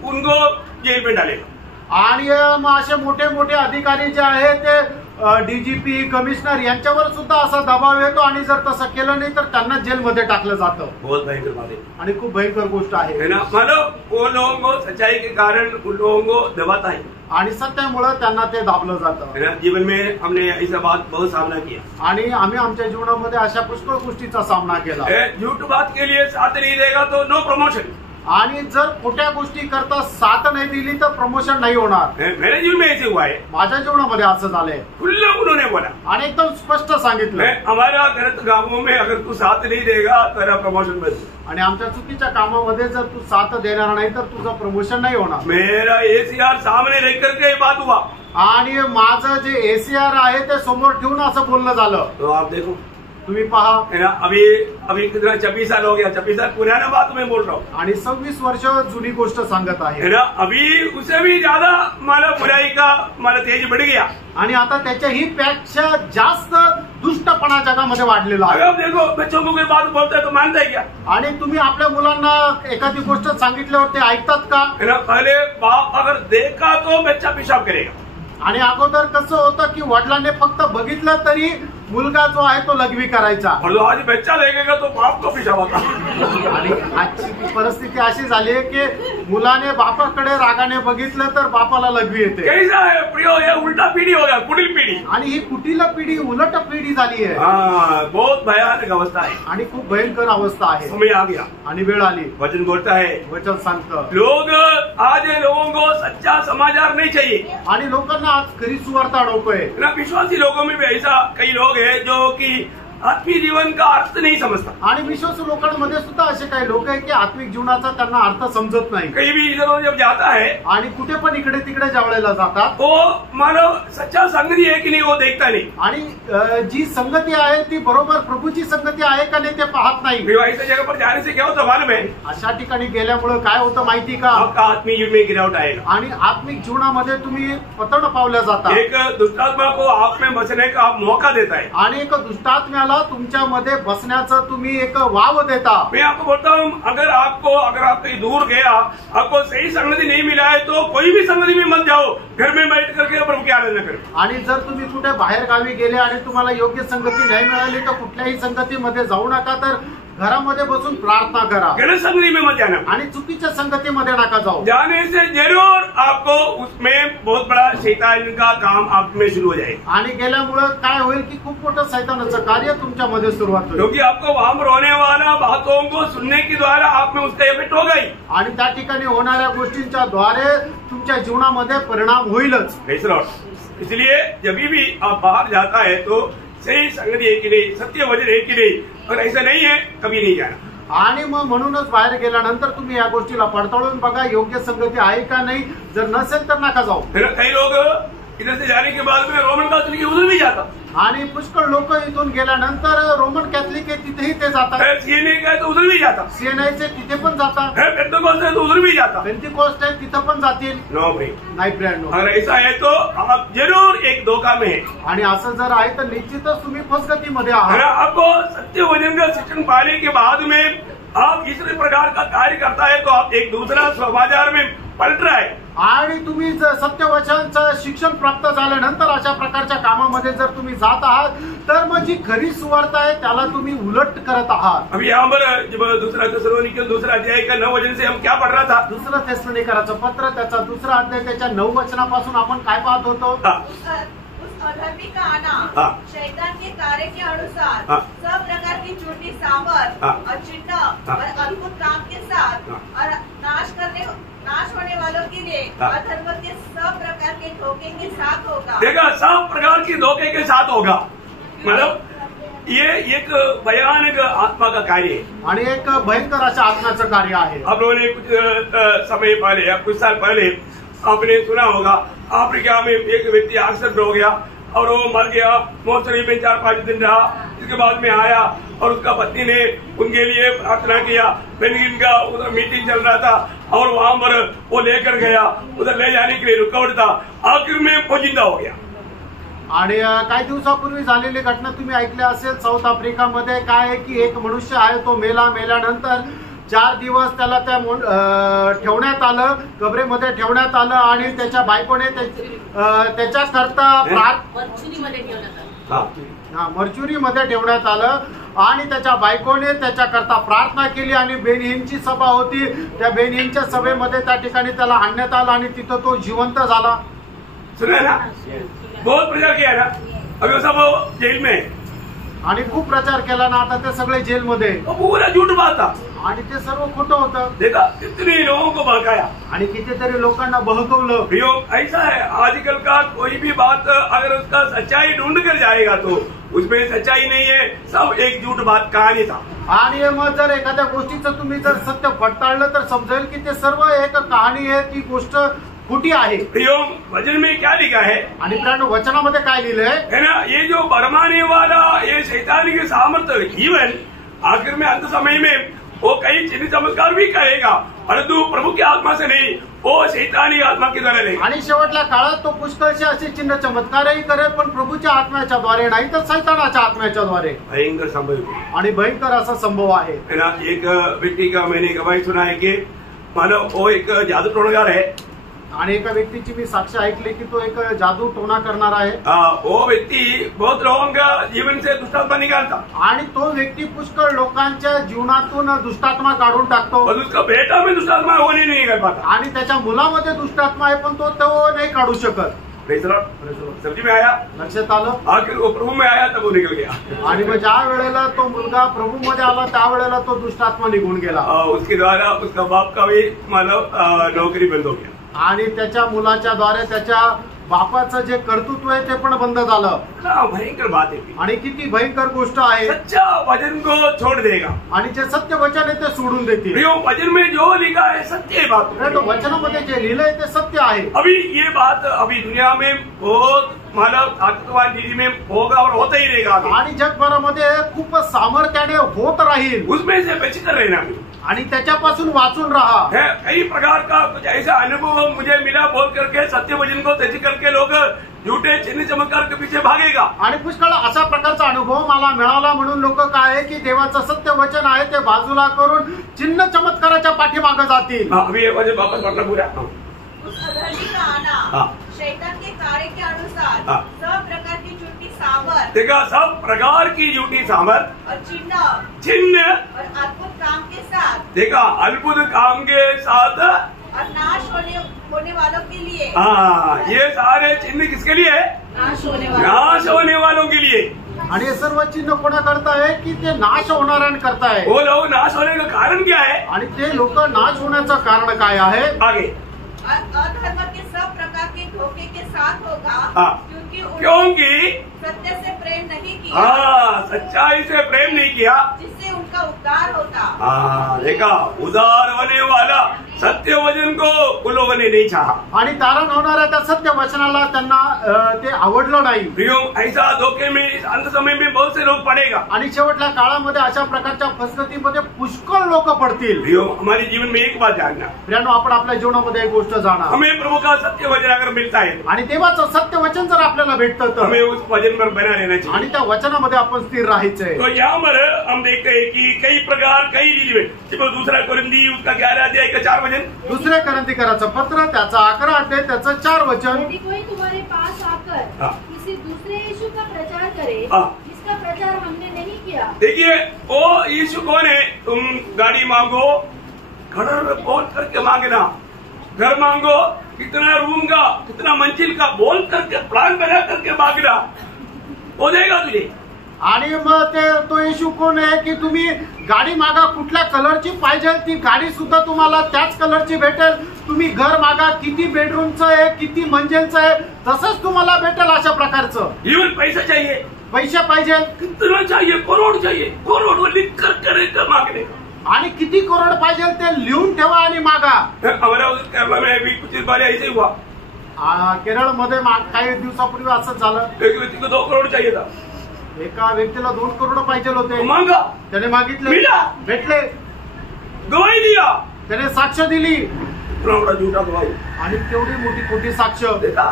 उनको जेल में डालेगा। आणि मग असे मोठे मोठे अधिकारी जे आहेत ते डीजीपी कमिशनर यांच्यावर सुद्धा असा दबाव येतो आणि जर तसं केलं नाही तर त्यांना जेलमध्ये टाकलं जातं। बहुत भयंकर बात है आणि खूप भयंकर गोष्ट आहे ना। मतलब वो लोगों को सच्चाई के कारण उन लोगों को दबाता है आणि सत्यामुळे त्यांना ते दाबलं जातं। ना। जीवन में हमने ऐसा बात बहुत सामना किया आणि आम्ही आमच्या जीवनामध्ये अशा पुष्कळ गोष्टीचा सामना केला। झूठ बात के लिए साथ नहीं देगा तो नो प्रमोशन। आणि जर खोट्या गोष्टी करता साथ नाही दिली तर प्रमोशन नाही होणार। मेरे जीवन में ऐसे हुआ है, माझ्या जीवनामध्ये असं झालंय। खुला उन्होंने बोला आणि एकदम स्पष्ट सांगितलं हमारा गलत कामों में अगर तू साथ नहीं देगा तेरा प्रमोशन बंद। आणि आमच्या चुकीच्या कामामध्ये जर तू साथ देणार नाही तर तुझं प्रमोशन नाही होणार। मेरा एसीआर सामने रह करके ये बात हुआ आणि माझं जे एसीआर आहे ते समोर ठेवून असं बोलणं झालं। तो आप देखो, तुम्ही पहा, है ना। अभी कितना 26 साल हो गया, 26 साल पुराना बात मैं बोल रहा हूँ, आणि 26 वर्ष जुनी गोष्ट सांगत आहे। है ना। अभी उससे भी ज्यादा माला बुराई का माला तेज बढ़ गया आणि आता त्याच्याही पेक्षा जास्त दुष्टपणा जगामध्ये वाढलेला अगर आहे। आप देखो बच्चों को कोई बात बोलता है तो मानता है क्या? आणि तुम्ही आपल्या मुलांना एखादी गोष्ट सांगितल्यावर ते ऐकतात का? है ना। पहले बाप अगर देखा तो बच्चा पेशाब करेगा, आणि अगोदर कसं होतं की वडिलांनी फक्त बघितलं तरी मुलगा जो आहे तो लघवी करायचा, और जो आज बच्चा देखेगा तो बाप को पेशाब आता। आणि आजची परिस्थिती अशी झाली आहे की मुलाने बापाकडे रागाने बघितलं तर बापाला लघवी येते। कैसा है प्रियो, ये उल्टा पीढ़ी हो गया, कुटिल पीढ़ी। आणि ही कुटील पिढी उलट पिढी झाली आहे। हाँ, बहुत भयानक अवस्था है, आणि खूप भयंकर अवस्था आहे। समय आ गया। आणि वेळ आली, वचन बोलता है, वचन सांगतं। लोग आज लोगों को सच्चा समाचार नहीं चाहिए, आणि लोकांना आज खरी सुवार्ता नकोय। ना। विश्वासी लोगों में भी ऐसा कई लोग हैं जो कि आत्मीय जीवन का अर्थ नहीं समझता। आणि विश्वासू लोकांमध्ये सुद्धा असे काही लोक आहेत की आत्मिक जीवनाचा त्यांना अर्थ समजत नाही। कहीं भी इधर उधर जब जाता है आणि कुठे पण इकडे तिकडे ज्यावेळेला जातात वो मानव सच्चा संगति है कि नहीं वो देखता नहीं। आणि जी संगती आहे ती बरोबर प्रभूची संगती आहे का नाही ते पाहत नाही। विवाहित जगह पर जाने से क्या होता मालूम है? अशा ठिकाणी गेल्यामुळे काय होतं माहिती का? आपका आत्मीय जीवन में गिरावट आएगा। आणि आत्मिक जीवनामध्ये तुम्ही पतन पावल्या जाता। एक दुष्टात्मा को आप में बसने का मौका देता है। आणि एक दुष्टात्म्याला तुमच्यामध्ये बसण्याचं तुम्ही एक वाव देता। मैं आपको बोलता हूँ, अगर आप कहीं दूर गया, आपको सही संगति नहीं मिला है तो कोई भी संगति में मत जाओ, घर में बैठ करके प्रभु की आराधना करो। आणि जर तुम्ही कुठे बाहेर गावी गेले आणि तुम्हाला योग्य संगती नाही मिळाली तर कुठल्याही संगतीमध्ये जाऊ नका, तर घरामध्ये बसून प्रार्थना करा। गलत संगति में मत जाना, आणि चुकीच्या संगतीमध्ये नका जाऊ। जाने से जरूर आपको उसमें बहुत बड़ा शैतान का काम आप में शुरू हो जाएगा। आणि गेल्यामुळे काय होईल की खूप मोठं शैतानाचं कार्य तुमच्यामध्ये सुरुवात होईल। क्योंकि आपको वहां पर होने वाला बातों को सुनने के द्वारा आप में उसका इफेक्ट होगा ही। आणि त्या ठिकाणी होणाऱ्या गोष्टींच्या द्वारे तुमच्या जीवनामध्ये परिणाम होईलच। इसलिए जब भी आप बाहर जाता है तो सही संगति है कि नहीं, सत्य वचन है कि नहीं, और ऐसा नहीं है कभी नहीं जाना। आणि मग म्हणूनच बाहेर गेल्यानंतर तुम्ही या गोष्टीला पडताळून बघा योग्य संगती आहे का नाही, जर नसेल तर नका जाऊ। कई लोग इधर से जाने के बाद में रोमन कैथोलिक उधर भी जाता, आणि पुष्कळ लोक इथून गेल्यानंतर रोमन कॅथलिक आहे तिथेही ते जातात। सीएनए का है तो उधर भी जाता, सीएनआयचे तिथे पण जातात, पेंटेकोस्ट है तो उधर भी जाता। पेंटिकोस्ट आहे तिथं पण जातील। नो भाई, नाही ब्रँड। अगर ऐसा है तो आप जरूर एक धोखा में है। आणि असं जर आहे तर निश्चितच तुम्ही फसगतीमध्ये है आहात। ना। आपको सत्य वचन का शिक्षण पाने के बाद में आप इस प्रकार का कार्य करता है तो आप एक दूसरा समाचार में पलट रहा है। आणि तुम्ही जर सत्यवचनचं शिक्षण प्राप्त झाल्यानंतर अशा प्रकारच्या कामामध्ये जर तुम्ही जात आहात तर मग जी खरी सुवार्ता आहे त्याला तुम्ही उलट करत आहात। अभी यहाँ पर जब दूसरा थिस्सलुनीके दूसरा अध्याय का 9 वचन से हम क्या पढ़ रहा था? दुसरं थिस्सलुनीकराचं पत्र त्याचा दुसरा अध्याय त्याच्या 9 वचनापासून आपण काय पाहत होतो? उस अधर्मी का आना हाँ। शैतान के कार्य के अनुसार हाँ। सब प्रकार की झूठी सामर्थ हाँ। और चिन्ह हाँ। और अद्भुत काम के साथ हाँ। और नाश होने वालों के लिए हाँ। अधर्म के सब प्रकार के धोखे के साथ होगा। देखा, सब प्रकार की धोखे के साथ होगा। मतलब ये एक भयानक आत्मा का कार्य है आणि एक भयंकर अशा आत्म्याचं कार्य आहे। आप लोगों ने कुछ समय पहले या कुछ साल पहले आपने सुना होगा, अफ्रीका में एक व्यक्ति एक्सीडेंट हो गया और वो मर गया, मोर्चरी में 4-5 दिन रहा। इसके बाद में आया और उसका पत्नी ने उनके लिए प्रार्थना किया। बेनिन का उधर मीटिंग चल रहा था और वहां पर वो लेकर गया, उधर ले जाने के लिए रुकावट था, आखिर में वो जिंदा हो गया। आणि काही दिवसापूर्वी झालेली घटना तुम्ही ऐकली असेल। साऊथ आफ्रिकामध्ये काय आहे की एक मनुष्य आहे तो मेल्यानंतर 4 दिवस त्याला त्या ठेवण्यात आलं, कबरेमध्ये ठेवण्यात आलं आणि त्याच्या बायकोने त्याच्या करता मर्च्युरीमध्ये ठेवण्यात आलं आणि त्याच्या बायकोने त्याच्याकरता प्रार्थना केली आणि बेनहीमची सभा होती. त्या बेनहीमच्या सभेमध्ये त्या ठिकाणी त्याला आणण्यात आलं आणि तिथं तो जिवंत झाला. सुना ना, बहुत प्रचार किया ना, अभी वो सब जेल में है. आणि खूप प्रचार केला ना, आता ते सगळे जेलमध्ये. पूरा झूठ बात था आणि ते सर्व खोटं होतं. देखा कितने लोगों को बहकाया आणि कितीतरी लोकांना बहकवलं. प्रियो, ऐसा है आजकल का कोई भी बात अगर उसका सच्चाई ढूंढ कर जाएगा तो उसमें सच्चाई नहीं है, सब एक झूठ बात कहानी था. आणि मग जर एखाद्या गोष्टीचं तुम्ही जर सत्य पडताळलं तर समजेल की ते सर्व एक कहाणी आहे, ती गोष्ट खोटी आहे. प्रियो, वचन में क्या लिखा है? आणि प्राण वचनामध्ये काय लिहिलंय है ना, ये जो भरमाने वाला ये शैतानी के सामर्थ्य इवन आखिर में अंत समय में वो कई चिन्ह चमत्कार भी करेगा, परंतु प्रभु की आत्मा से नहीं, वो शैतानी आत्मा की द्वारा लेगा. आणि शेवटल्या काळात तो पुष्कळशे असे चिन्ह चमत्कारही करेल, पण प्रभूच्या आत्म्याच्या द्वारे नाही तर सैतानाच्या आत्म्याच्या द्वारे. भयंकर संभव आणि भयंकर असा संभव आहे. है ना. एक व्यक्ति का मैंने गवाही सुना है कि मानो वो एक जादू टोणगार है. आणि एका व्यक्तीची मी साक्ष ऐकली की तो एक जादू टोना करणार आहे. वो व्यक्ति बहुत लोगों का जीवन से दुष्टात्मा निकालता आणि तो व्यक्ती पुष्कळ लोकांच्या जीवनातून दुष्टात्मा काढून टाकतो. और उसका बेटा में दुष्टात्मा होने नहीं कर पाता. आणि त्याच्या मुलामध्ये दुष्टात्मा आहे पण तो नाही काढू शकत. समझ में आया? लक्षात आलं. आखिर वो प्रभु में आया तब वो निकल गया. आणि मग ज्या वेळेला तो मुलगा प्रभू मध्ये आला त्यावेळेला तो दुष्टात्मा निघून गेला. उसके द्वारा उसका बाप का भी मानव नौकरी बंद हो गया. आणि त्याच्या मुलाच्या द्वारे त्याच्या बापाचं जे कर्तृत्व आहे ते पण बंद झालं. भयंकर बात आहे. आणि किती भयंकर गोष्ट आहे. सच्चा वचन को छोड़ देगा. आणि जे सत्य वचन आहे ते सोडून देतील. प्रियो, वचन में जो लिखा है सत्य बात. वचनामध्ये जे लिहिलंय ते सत्य आहे. अभी ये बात अभी दुनिया में बहुत मानव ताकतवान नीति में होगा और होता ही रहेगा. आणि जगभरामध्ये खूप सामर्थ्याने होत राहील. उसमें से बचकर रहना आणि त्याच्यापासून वाचून राहा. कई प्रकार का कुछ ऐसा अनुभव मुझे मिला बोल करके सत्य वचन को त्याची करके लोग झूठे चिन्ह चमत्कार के पीछे भागेगा. आणि पुष्कळ अशा प्रकारचा अनुभव मला मिळाला म्हणून लोक काय आहे की देवाचं सत्य वचन आहे ते बाजूला करून चिन्ह चमत्काराच्या पाठीमागे जातील. अभी ये वचन वापस पढ़ना पूरा. उस अधर्मी का आना शैतान के कार्य के अनुसार सब प्रकार की झूठी सामर्थ. देखा, सब प्रकार की झूठी सामर्थ और चिन्ह चिन्ह और अद्भुत काम के साथ. देखा, अद्भुत काम के साथ और नाश होने वालों के लिए. ये सारे चिन्ह किसके लिए है? नाश होने वालों के लिए. आणि हे सर्व चिन्ह कोणा करताय की ते नाश होणाऱ्यांकरताय. वो लोग नाश होने का कारण क्या है? आणि ते लोक नाश होण्याचं कारण काय आहे? आगे अधर्म के सब प्रकार के धोखे के साथ होगा. क्योंकि सत्य से प्रेम नहीं किया. सच्चाई से प्रेम नहीं किया जिससे उनका उद्धार होता. देखा, उद्धार होने वाला सत्य वचन को उन लोगों ने नहीं चाहा. आणि तारण होणाऱ्या त्या सत्य वचनाला त्यांना ते आवडलं नाही. प्रियो, ऐसा धोखे में इस अंत समय में बहुत से लोग पड़ेगा. आणि शेवटल्या काळामध्ये अशा प्रकारच्या फसगतीमध्ये पुष्कळ लोक पडतील. प्रियो, हमारे जीवन में एक बात जानना. प्रियानो, आपण आपल्या जीवनामध्ये एक गोष्ट जाणा. हमें प्रभु का सत्य वचन अगर मिलता है आणि देवाचं सत्य वचन जर आपल्याला भेटतं तर हमें उस वचन पर बना रहना चाहिए. आणि त्या वचनामध्ये आपण स्थिर राहायचंय. तो यहाँ पर हम देखते हैं कि कई प्रकार कई चीज में दूसरा कुरिन्दी उसका 11 अध्याय का 4 वचन. दुसऱ्या करंथीकराचं पत्र त्याचा 11 अध्याय त्याचं 4 वचन. यदि कोई तुम्हारे पास आकर किसी दूसरे यीशु का प्रचार करे जिसका प्रचार हमने नहीं किया. देखिए, वो यीशु कौन है? तुम गाड़ी मांगो, घर बोल करके मांगना, घर मांगो, कितना रूम का कितना मंजिल का बोल करके प्लान बना करके मांगना, वो देगा तुझे. आणि मग ते तो येशू कोण आहे की तुम्ही गाडी मागा, कुठल्या कलरची पाहिजे ती गाडी सुद्धा तुम्हाला त्याच कलरची भेटेल. तुम्ही घर मागा, किती बेडरूमचं आहे, किती मंजिलचं आहे, तसंच तुम्हाला भेटेल अशा प्रकारचं. इवन पैसा चाहिए, पैसे पाहिजे, कितना चाहिए, करोड चाहिए, करोड लिख कर मागणे. आणि किती करोड पाहिजे ते लिहून ठेवा आणि मागा. हमारा केरला में अभी कुछ बार ऐसे ही हुआ. केरळमध्ये काही दिवसापूर्वी असंच झालं. एक व्यक्ति को 2 करोड चाहिए था. एका व्यक्तीला 2 करोड पाहिजे होते. मांगा, त्याने मागितले, भेटले, गवाही दिया, त्याने साक्ष दिली. झूठा गवाही आणि तेवढी मोठी खोटी साक्ष. देखा,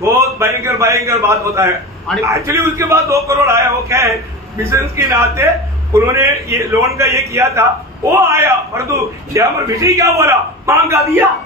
बहुत भयंकर भयंकर बात होता है. एक्चुअली उसके बाद 2 करोड़ आया. वो क्या है, बिजनेस के नाते उन्होंने ये लोन का ये किया था, वो आया, परंतु यहाँ पर विषय क्या बोला, मांगा दिया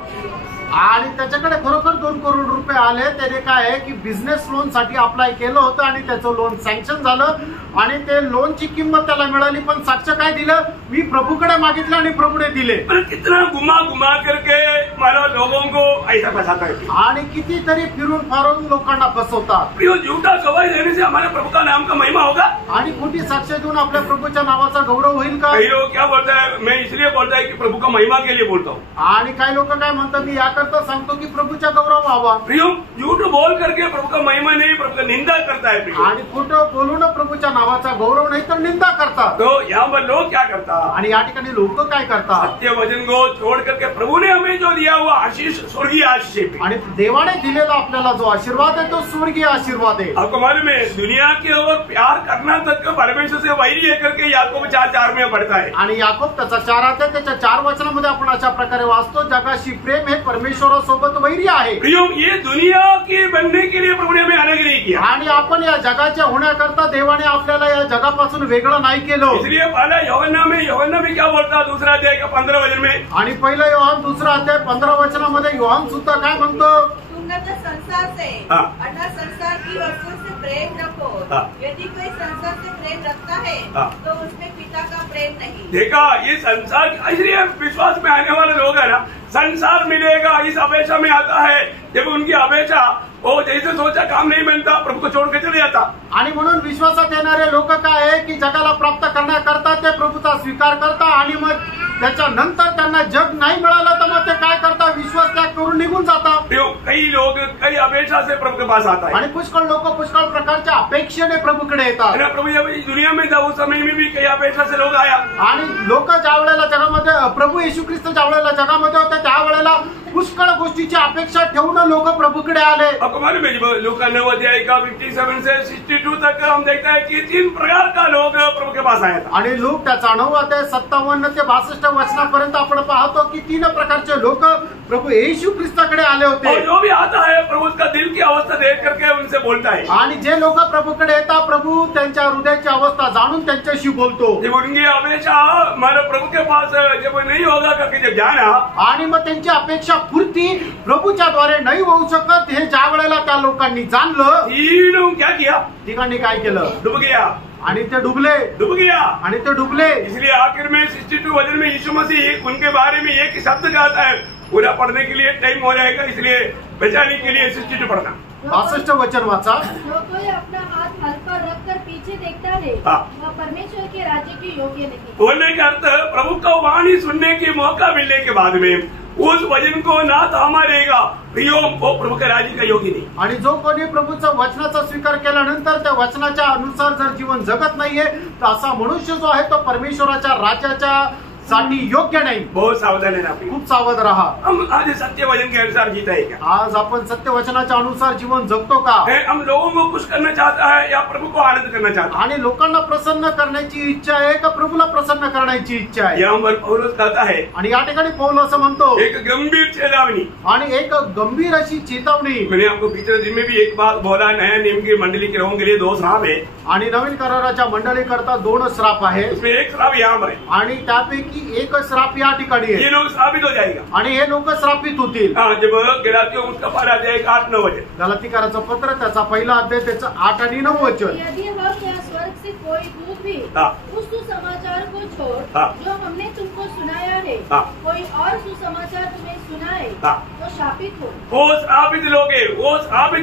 आणि त्याच्याकडे खरोखर 2 करोड रुपये आले. त्याने काय आहे की बिझनेस लोन साठी अप्लाय केलं होतं आणि त्याचं लोन सँक्शन झालं आणि ते लोनची किंमत त्याला मिळाली. पण साक्ष काय दिलं, मी प्रभूकडे मागितलं आणि प्रभूने दिले. पर कितना घुमा घुमा करके मानो लोगों को ऐसा फंसाता है. आणि कितीतरी फिरून फारून लोकांना फसवतात. प्रियो, झूठा गवाही देने से हमारे प्रभु का नाम का महिमा होगा. आणि खोटी साक्ष देऊन आपल्या प्रभूच्या नावाचा गौरव होईल का? कई लोग क्या बोलता है, मैं इसलिए बोलता है कि प्रभु का महिमा के लिए बोलता हूँ. आणि काही लोक काय म्हणतात, मी याकरता सांगतो की प्रभूचा गौरव व्हावा. प्रियो, झूठ बोल करके प्रभु का महिमा नहीं, प्रभु का निंदा करता है. प्रियो, आणि खोटं बोलून प्रभूच्या नावाचा गौरव नाही तर निंदा करतात. तो यहाँ पर लोग क्या करता, आणि या ठिकाणी लोक काय करतात, सत्य वचन को छोड़ करके प्रभु ने हमें जो दिया हुआ आशीष, स्वर्गीय आशीष है. आणि देवाने दिलेला आपल्याला जो आशीर्वाद आहे तो स्वर्गीय आशीर्वाद आहे. आपको मालूम है, दुनिया के ओर प्यार करना तक परमेश्वर से वैरी है करके याकूब 4:4 में पढ़ता है. आणि याकोब त्याचा 4 अध्याय त्याच्या 4 वचनामध्ये आपण अशा प्रकारे वाचतो, जगाशी प्रेम हे परमेश्वरासोबत वैरी आहे. प्रियो, ये दुनिया के बनने के लिए प्रभु ने हमें अलग नहीं किया. आणि आपण या जगाच्या होण्याकरता देवाने आपल्याला या जगापासून वेगळं नाही केलं. इसलिए पहला यूहन्ना में क्या बोलता, दूसरा अध्याय का 15 वचन में. आणि पहिलं योहान 2 अध्याय 15 वचनामध्ये योहान सुद्धा काय म्हणतो, तुम न तो संसार से हाँ। और न संसार की वस्तुओं से प्रेम रखो. हाँ। यदि कोई संसार से प्रेम रखता है हाँ। तो उसमें पिता का प्रेम नहीं. देखा, ये संसार, इसलिए विश्वास में आने वाले लोग है ना, संसार मिलेगा इस अपेक्षा में आता है. जब उनकी अपेक्षा वो जैसे सोचा काम नहीं बनता, प्रभु को छोड़ के चले जाता. आणि म्हणून विश्वासात येणारे लोक काय आहे की जगाला प्राप्त करण्याकरता ते प्रभूचा स्वीकार करता आणि मग त्याच्यानंतर त्यांना जग नाही मिळालं तर मग ते काय करता, विश्वास त्याग करून निघून जातात. कई लोग कई अपेक्षा से प्रभु के पास आता है. आणि पुष्कळ लोक पुष्कळ प्रकारच्या अपेक्षेने प्रभूकडे येतात. है ना, प्रभु जब इस दुनिया में था उस समय में भी कई अपेक्षा से लोग आया. आणि लोक ज्या वेळेला जगामध्ये प्रभू येशू ख्रिस्त ज्या वेळेला जगामध्ये होते त्यावेळेला पुष्कळ गोष्टीची अपेक्षा ठेवून लोक प्रभूकडे आले. आपको मालूम है, जब लूका 9 अध्याय का 57 से 62 तक हम देखते हैं कि 3 प्रकार का लोग प्रभु के पास आया था. आणि लोक त्याचा 9 अध्याय 57 ते 62 वचनापर्यंत आपण पाहतो की 3 प्रकारचे लोक प्रभू येशू ख्रिस्ताकडे आले और होते. जो भी आता है प्रभु उसका दिल की अवस्था देख करके उनसे बोलता है. आणि जे लोक प्रभूकडे येतात प्रभू त्यांच्या हृदयाची अवस्था जाणून त्यांच्याशी बोलतो. जब उनकी अपेक्षा हमारे प्रभु के पास जब नहीं होगा करके जब जाना, आणि मग त्यांची अपेक्षा पूर्ती प्रभूच्या द्वारे नाही होऊ शकत हे ज्या वेळेला त्या लोकांनी जाणलं, तीनों क्या किया, ठिकाणी काय केलं, डूब गया, आणि ते डुबले गया. आणि ते डुबले. इसलिए आखिर में 62 वचन में यीशु मसीह उनके बारे में एक शब्द कहता है, पूरा पढ़ने के लिए टाइम हो जाएगा, इसलिए बचाने के लिए 62 पढ़ना. 62 वचन वाचा. जो कोई अपना हाथ हल्का रख कर पीछे देखता है हाँ। वह परमेश्वर के राज्य के योग्य नहीं. बोलने का अर्थ, प्रभु का वाणी सुनने के मौका मिलने के बाद में उस वचन को ना थामा रहेगा, प्रियो, वो प्रभु के राज्य का योगी नहीं. आणि जो कोणी प्रभूचा वचनाचा स्वीकार केल्यानंतर त्या वचनाच्या अनुसार जर जीवन जगत नाहीये तर असा मनुष्य जो आहे तो परमेश्वराच्या राज्याच्या साठी योग्य नाही. बहुत सावधान है ना. खूप सावध राहा. हम आज सत्य वचन के अनुसार जीता है क्या? आज आपण सत्य वचनाच्या अनुसार जीवन जगतो का? हम लोगों को खुश करना चाहता है या प्रभु को आनंद करना चाहता है? आणि लोकांना प्रसन्न करण्याची इच्छा आहे का प्रभूला प्रसन्न करण्याची इच्छा आहे? यहाँ पर पौलुस कहता है, आणि या ठिकाणी पौल असं म्हणतो, एक गंभीर चेतावनी. आणि एक गंभीर अशी चेतावणी. मैंने आपको पिछले दिन में भी एक बात बोला, नया नियम की मंडली के लोगों के लिए 2 श्राप है. आणि नवीन कराराच्या मंडळी करता 2 श्राप आहे. उसमें एक श्राप यहाँ पर है. आणि त्यापैकी एक श्राप या ठिकाणी आहे. ये लोग श्रापित हो जाएगा. आणि हे लोक श्रापित होतील. हाँ, जब गलातियों उसका पहला अध्याय 8-9 वचन. गलातीकाराचं पत्र त्याचा पहिला अध्याय त्याचं 8 आणि 9 वचन. यदि हम या स्वर्ग से कोई दूत भी हाँ। उस सुसमाचार को छोड़ हाँ। जो हमने तुमको सुनाया है हाँ। कोई और सुसमाचार तुम्हें सुनाए हाँ। तो शापित हो. वो श्रापित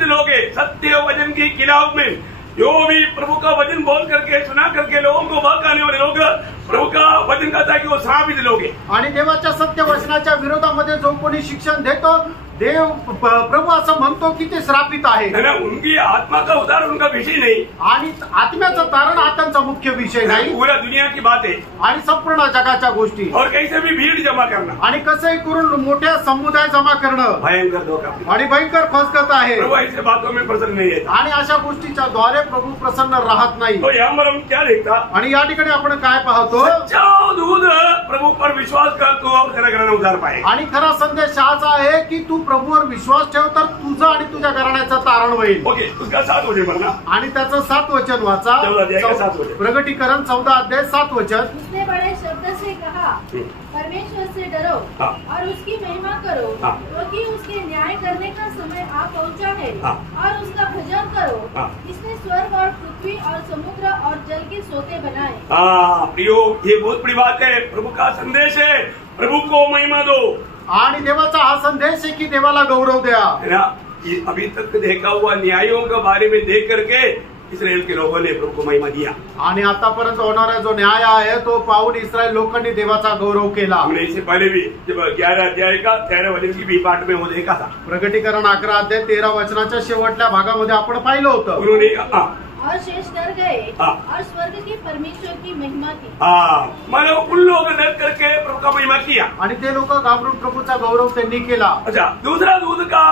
लोग हैं, सत्य वचन की खिलाफ में जो भी प्रभु का वचन बोल करके सुना करके लोगों को बहकाने वाले लोग, प्रभु का वचन कहता है कि वो श्रापित लोग हैं. आणि देवाच्या सत्य वचनाच्या विरोधामध्ये जो कोणी शिक्षण देतो देव प्रभू असं म्हणतो की ते श्रापित आहे. है ना, उनकी आत्मा का उद्धार उनका विषय नहीं. आणि आत्म्याचं तारण हा त्यांचा मुख्य विषय नाही. पूरा दुनिया की बात है. आणि संपूर्ण जगाच्या गोष्टी और कैसे भी भीड़ जमा करना, आणि कसंही करून मोठ्या समुदाय जमा करणं भयंकर धोखा. आणि भयंकर फसगत आहे. प्रभु ऐसे बातों में प्रसन्न नहीं रहता. आणि अशा गोष्टीच्या द्वारे प्रभू प्रसन्न राहत नाही. तो यहाँ पर हम क्या देखता, आणि या ठिकाणी आपण काय पाहतो, सच्चा दूध प्रभु पर विश्वास कर तू और खरा खरा उद्धार पाए. आणि खरा संदेश हाच आहे की तू प्रभूवर विश्वास ठेव तर तुझं आणि तुझ्या घराण्याचं तारण होईल. ओके, उसका 7 वचन पढ़ना. आणि त्याचं 7 वचन वाचा. 14 अध्याय का 7 वचन. प्रगटीकरण 14 अध्याय 7 वचन. उसने बड़े शब्द से कहा, परमेश्वर से डरो हाँ। और उसकी महिमा करो, हाँ। क्योंकि उसके न्याय करने का समय आ पहुंचा है, हाँ। और उसका भजन करो. हाँ। इसने स्वर्ग और पृथ्वी और समुद्र और जल के सोते बनाए. हाँ प्रियो, ये बहुत बड़ी बात है. प्रभु का संदेश है, प्रभु को महिमा दो. आणि देवाचा हा संदेश आहे की देवाला गौरव द्या. है ना. ये अभी तक देखा हुआ न्यायों के बारे में देख करके इस्राएल के लोगों ने प्रभु को महिमा दिया. आणि आतापर्यंत होणारा जो न्याय आहे तो पाहून इस्रायल लोकांनी देवाचा गौरव केला. हमने इससे पहले भी जब 11 अध्याय का 13 वचन की बी पाठ में वो देखा था. प्रगटीकरण 11 अध्याय 13 वचनाच्या शेवटल्या भागामध्ये आपण पाहिलं होतं. उन्होंने और शेष डर गए हाँ। और स्वर्ग के परमेश्वर की महिमा की. मानो उन लोगों ने डर करके प्रभु का महिमा किया. आणि ते लोक घाबरून प्रभूचा गौरव त्यांनी केला. अच्छा, दूसरा दूध का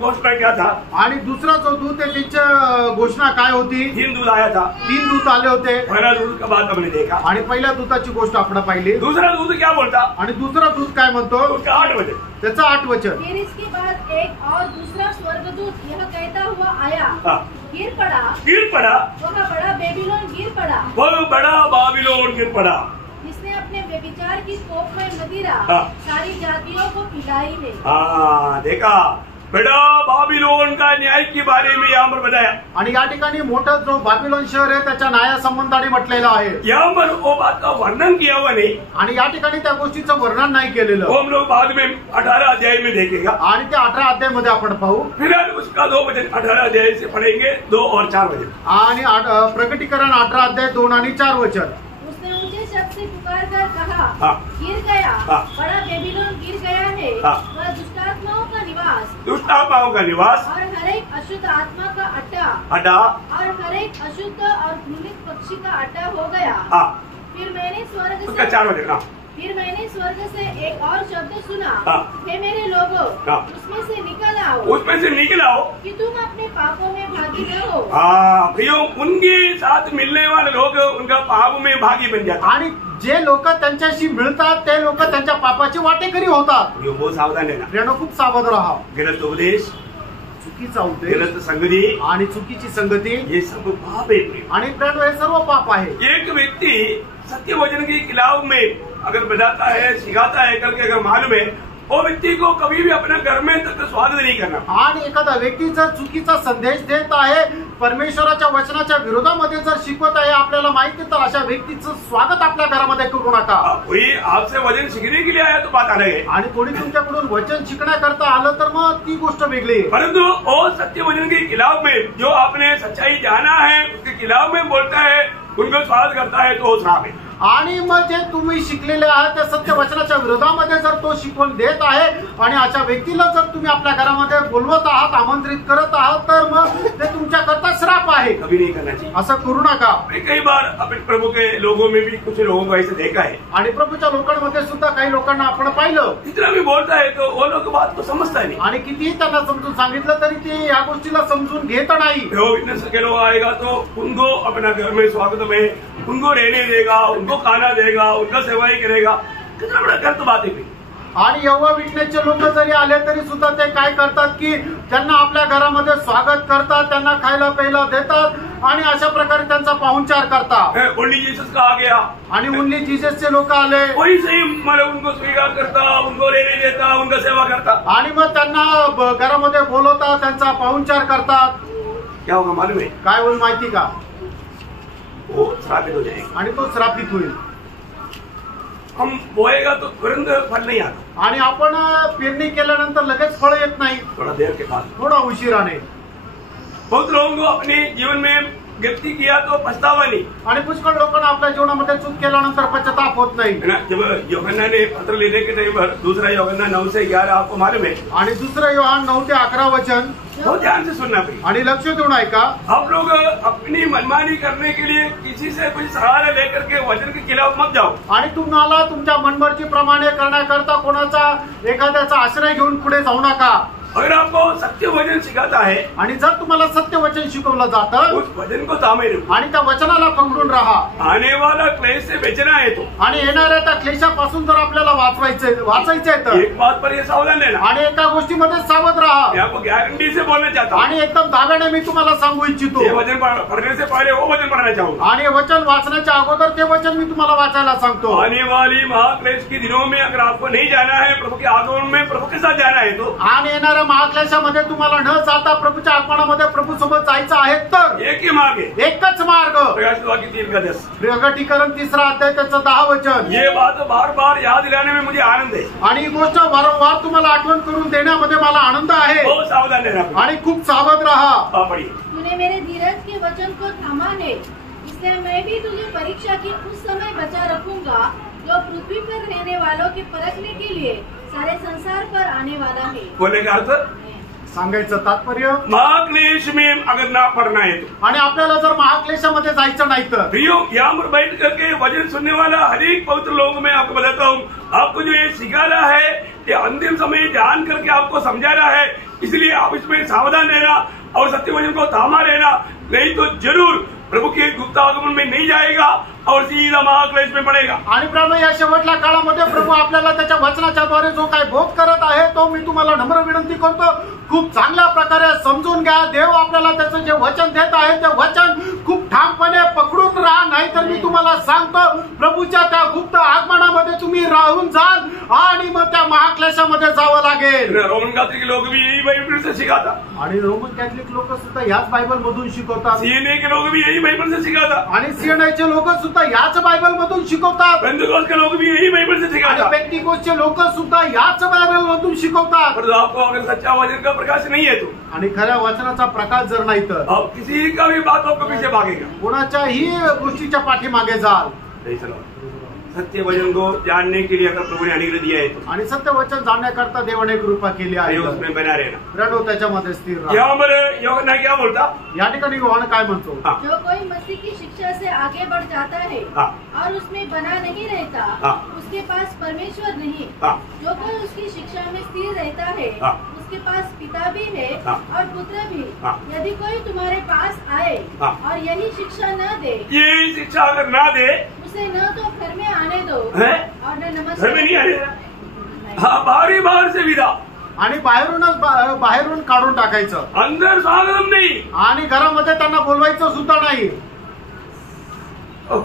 घोषणा क्या था? आणि दुसरा जो दूत आहे त्याची घोषणा काय होती? 3 दूध आया था. 3 दूत आले होते. पहला दूध का बात हमने देखा. आणि पहिल्या दूताची गोष्ट आपण पाहिली. दूसरा दूध क्या बोलता? आणि दुसरा दूत काय म्हणतो? उसका 8 वचन. त्याचं 8 वचन. फिर इसके बाद एक और दूसरा स्वर्गदूत यह कहता हुआ आया, हाँ। गिर पड़ा, वह बड़ा बेबीलोन गिर पड़ा, वह बड़ा बाबिलोन गिर पड़ा, जिसने अपने व्यभिचार की कोपमय मदिरा हाँ। सारी जातियों को पिलाई है. हाँ, देखा, बड़ा बाबिलोन का न्याय के बारे में यहाँ पर बताया. आणि या ठिकाणी मोठं जो बाबिलोन शहर आहे त्याच्या न्यायासंबंधाने म्हटलेलं आहे. यहाँ पर वो बात का वर्णन किया हुआ नहीं. आणि या ठिकाणी त्या गोष्टीचं वर्णन नाही केलेलं. वो हम लोग बाद में 18 अध्याय में देखेगा. आणि ते 18 अध्याय मध्ये आपण पाहू. फिलहाल उसका 2 वचन 18 अध्याय से पढ़ेंगे, 2 और 4 वचन. आणि प्रकटीकरण 18 अध्याय 2 आणि 4 वचन. उसने ऊंचे शब्द से पुकार कर कहा, हाँ। गिर गया, हाँ। बड़ा बेबीलोन गिर गया है, हाँ। वह दुष्टात्माओं का निवास दुष्ट आत्माओं का निवास, और हर एक अशुद्ध आत्मा का अड्डा अड्डा. और हर एक अशुद्ध और घृणित पक्षी का अड्डा हो गया. हाँ, फिर मैंने स्वर्ग उसका से 4 वचन. हाँ, फिर मैंने स्वर्ग से एक और शब्द सुना, हाँ। हे मेरे लोगों, हाँ। उसमें से निकल आओ, उसमें से निकल आओ. कि तुम अपने पापों में भागी न हो. हाँ प्रियो, उनके साथ मिलने वाले लोग उनका पाप में भागी बन जाते. आणि जे लोक त्यांच्याशी मिळतात ते लोक त्यांच्या पापाची वाटेकरी होतात. प्रियो, बहुत सावधान रहना. प्रियानो, खूप सावध राहा. गलत उपदेश, चुकीचा उपदेश गलत संगति, आणि चुकीची संगती ये सब पाप है. प्रियो, आणि प्रियानो, हे सर्व पाप आहे. एक व्यक्ति सत्य वचन के खिलाफ में अगर बताता है, सिखाता है करके अगर मालूम है, वो व्यक्ति को कभी भी अपने घर में तक स्वागत नहीं करना. आणि एखादा व्यक्ती जर चुकीचा संदेश देत आहे, परमेश्वराच्या वचनाच्या विरोधामध्ये जर शिकवत आहे, आपल्याला माहिती, तर अशा व्यक्तीचं स्वागत आपल्या घरामध्ये करू नका. कोई आपसे वचन सीखने के लिए आया तो बात अलग है, आणि कोणी तुमच्याकडून वचन शिकण्याकरता आलं तर मग ती गोष्ट वेगळी आहे. परंतु वो सत्य वचन के खिलाफ में जो आपने सच्चाई जाना है उसके खिलाफ में बोलता है, उनको स्वागत करता है, तो वो श्राप है. आणि मग जे तुम्ही शिकलेले आहात त्या सत्य वचनाच्या विरोधामध्ये जर तो शिकवण देत आहे आणि अशा व्यक्तीला जर तुम्ही आपल्या घरामध्ये बोलवत आहात, आमंत्रित करत आहात, तर मग ते तुमच्याकरता श्राप आहे. कभी नहीं करना चाहिए. असं करू नका. कई बार अपने प्रभु के लोगों में भी कुछ लोगों को ऐसे देखा है. आणि प्रभूच्या लोकांमध्ये सुद्धा काही लोकांना आपण पाहिलं. इतना भी बोलता है तो वो लोग बात को समझता नहीं. आणि कितीही त्यांना समजून सांगितलं तरी ते या गोष्टीला समजून घेत नाही. जो विटनेस के लोग आएगा तो उनको अपना घर में स्वागत में उनको रहने देगा, उनको खाना देगा, उनका सेवाई करेगा. कितना बड़ा गलत बात है. आणि यहोवा विटनेसचे लोक जरी आले तरी सुद्धा ते काय करतात की त्यांना आपल्या घरामध्ये स्वागत करतात, त्यांना खायला प्यायला देतात आणि अशा प्रकारे त्यांचा पाहुणचार करतात. ओनली जीसस का आ गया आणि ओनली जीससचे लोक आले, वही सही मतलब उनको स्वीकार करता, उनको रहने देता, उनका सेवा करता. आणि मग त्यांना घरामध्ये बोलवतात, त्यांचा पाहुणचार करतात. क्या होगा मालूम है? काय होईल माहिती का? वो श्रापित हो जाएगा. आणि तो श्रापित होईल. हम बोएगा तो तुरंत फल नहीं आता. आणि आपण पेरणी केल्यानंतर लगेच फळ येत नाही, थोड़ा देर के बाद. थोडा उशिराने. बहुत लोगों को अपने जीवन में गलती किया तो पछतावा नहीं. आणि पुष्कळ लोकांना आपल्या जीवनामध्ये चूक केल्यानंतर पश्चाताप होत नाही. है ना. जब यूहन्ना ने पत्र लेने के टाइम पर दूसरा यूहन्ना 9 से 11 आपको मालूम है. आणि दुसरं योहान 9 ते 11 वचन. बहुत ध्यान से सुनना पड़ेगा. आणि लक्ष देऊन ऐका. आप लोग अपनी मनमानी करने के लिए किसी से कुछ सहारा लेकर के वचन के खिलाफ मत जाओ. आणि तुम्हाला तुमच्या मनमर्जी प्रमाणे करण्याकरता कोणाचा एखाद्याचा आश्रय घेऊन पुढे जाऊ नका. अगर आपको सत्य वचन सिखाता है आणि जर तुम्हाला सत्य वचन शिकवलं जातं उस वचन को थामे रखो। आणि त्या वचनाला पकडून राहा आने वाला क्लेश से बचना है तो आणि येणाऱ्या त्या क्लेशापासून जर आपल्याला वाचायचंय तर एक बात पर ये सावधान रहना, आणि एका गोष्टीमध्ये सावध राहा मैं आपको गारंटी से बोलना चाहता हूँ, आणि एकदम दाव्याने मी तुम्हाला सांगू इच्छितो ये वचन पढ़ने से पहले वो वचन पढ़ना चाहूंगा। आणि वचन वाचण्याच्या अगोदर ते वचन मी तुम्हाला वाचायला सांगतो। आने वाली महाक्लेश के दिनों में अगर आपको नहीं जाना है प्रभु के आगमन में प्रभु के साथ जाना है तो आणि येणाऱ्या महाक्लेशामध्ये तुम्हाला न जाता प्रभूच्या आगमनामध्ये प्रभू सोबत जायचं आहे तर एक ही मार्ग है, एकच मार्ग। प्रकाशित वाक्य 3:10। प्रगटीकरण 3 अध्याय त्याचं 10 वचन। ये बात बार बार याद दिलाने में मुझे आनंद है, आणि ही गोष्ट वारंवार तुम्हाला आठवण करून देण्यामध्ये मला आनंद आहे बहुत सावधान रहना। आणि खूप सावध राहा। पढ़िए। तूने मेरे धीरज के वचन को थामा है, इसलिए मैं भी तुझे परीक्षा की उस समय बचा रखूंगा जो पृथ्वी पर रहने वालों के परखने के लिए सारे संसार पर आने वाला है। बोलने का अर्थ सांगायचं तात्पर्य महाक्लेश में अगर ना पढ़ना है तो, आणि आपल्याला जर महाक्लेशामध्ये जायचं नाही तर प्रियो यहाँ पर बैठ करके वचन सुनने वाला हर एक पवित्र लोग मैं आपको बताता हूँ, आपको जो ये सिखाना है ये अंतिम समय जान करके आपको समझाना है, इसलिए आप इसमें सावधान रहना और सत्य वचन को थामा रहना, नहीं तो जरूर प्रभु के गुप्त आगमन में नहीं जाएगा और सीधा महाक्लेश में पड़ेगा। आणि प्रभू या शेवटल्या काळामध्ये प्रभू आपल्याला त्याच्या वचनाच्या द्वारे जो काही बोध करत आहे तो मी तुम्हाला नम्र विनंती करतो, खूप चांगल्या प्रकारे समजून घ्या। देव आपल्याला त्याचं जे वचन देत आहे ते वचन खूप ठामपणे पकडून राहा, नाहीतर मी तुम्हाला सांगतो प्रभूच्या त्या गुप्त आगमनामध्ये तुम्ही राहून जाल आणि मग त्या महाक्लेशामध्ये जावं लागेल। रोमन कैथोलिक लोग भी यही बाइबल से सिखाता, आणि रोमन कॅथलिक लोक सुद्धा याच बायबल मधून शिकवतात, सीएनए के लोग भी यही बाइबल से सिखाता, आणि सीएनआयचे लोक सुद्धा याच बायबल मधून शिकवतात, पेंटेकोस्ट के लोग भी यही बाइबल से आणि सिखाता। पेंटिकोस्टचे लोक सुद्धा याच बायबल मधून शिकवतात। पर आपको अगर सच्चा वचन का प्रकाश नहीं है तो आणि खऱ्या वचनाचा प्रकाश जर नाही तर आप किसी का भी बात आपको पीछे भागेगा। कोणाच्याही गोष्टीच्या पाठीमागे जाल। नहीं चलो, सत्य वचन को जानने के लिए अगर प्रभु ने अनुग्रह दिया है तो आणि सत्य वचन जाणण्याकरता देवाने कृपा केली आहे, उसमें बना रहना। प्रणव त्याच्यामध्ये स्थिर राहा। यहाँ पर यूहन्ना क्या बोलता? या ठिकाणी योहान काय म्हणतो? हाँ, जो कोई मसीह की शिक्षा से आगे बढ़ जाता है हाँ, और उसमें बना नहीं रहता, हाँ, उसके पास परमेश्वर नहीं। हाँ, जो कोई उसकी शिक्षा में स्थिर रहता है, हाँ, उसके पास पिता भी है हाँ, और पुत्र भी। हाँ, यदि कोई तुम्हारे पास आए हाँ, और यही शिक्षा न दे, ये शिक्षा अगर ना दे, उसे न तो घर में आने दो हैं? और न घर में नहीं आने, नमस्कार। हाँ, बाहर से विदा, आणि बाहेरून काढून टाकायचं, अंदर स्वागतम नहीं। आणि घरामध्ये त्यांना बोलवायचं सुद्धा नाही। ओह,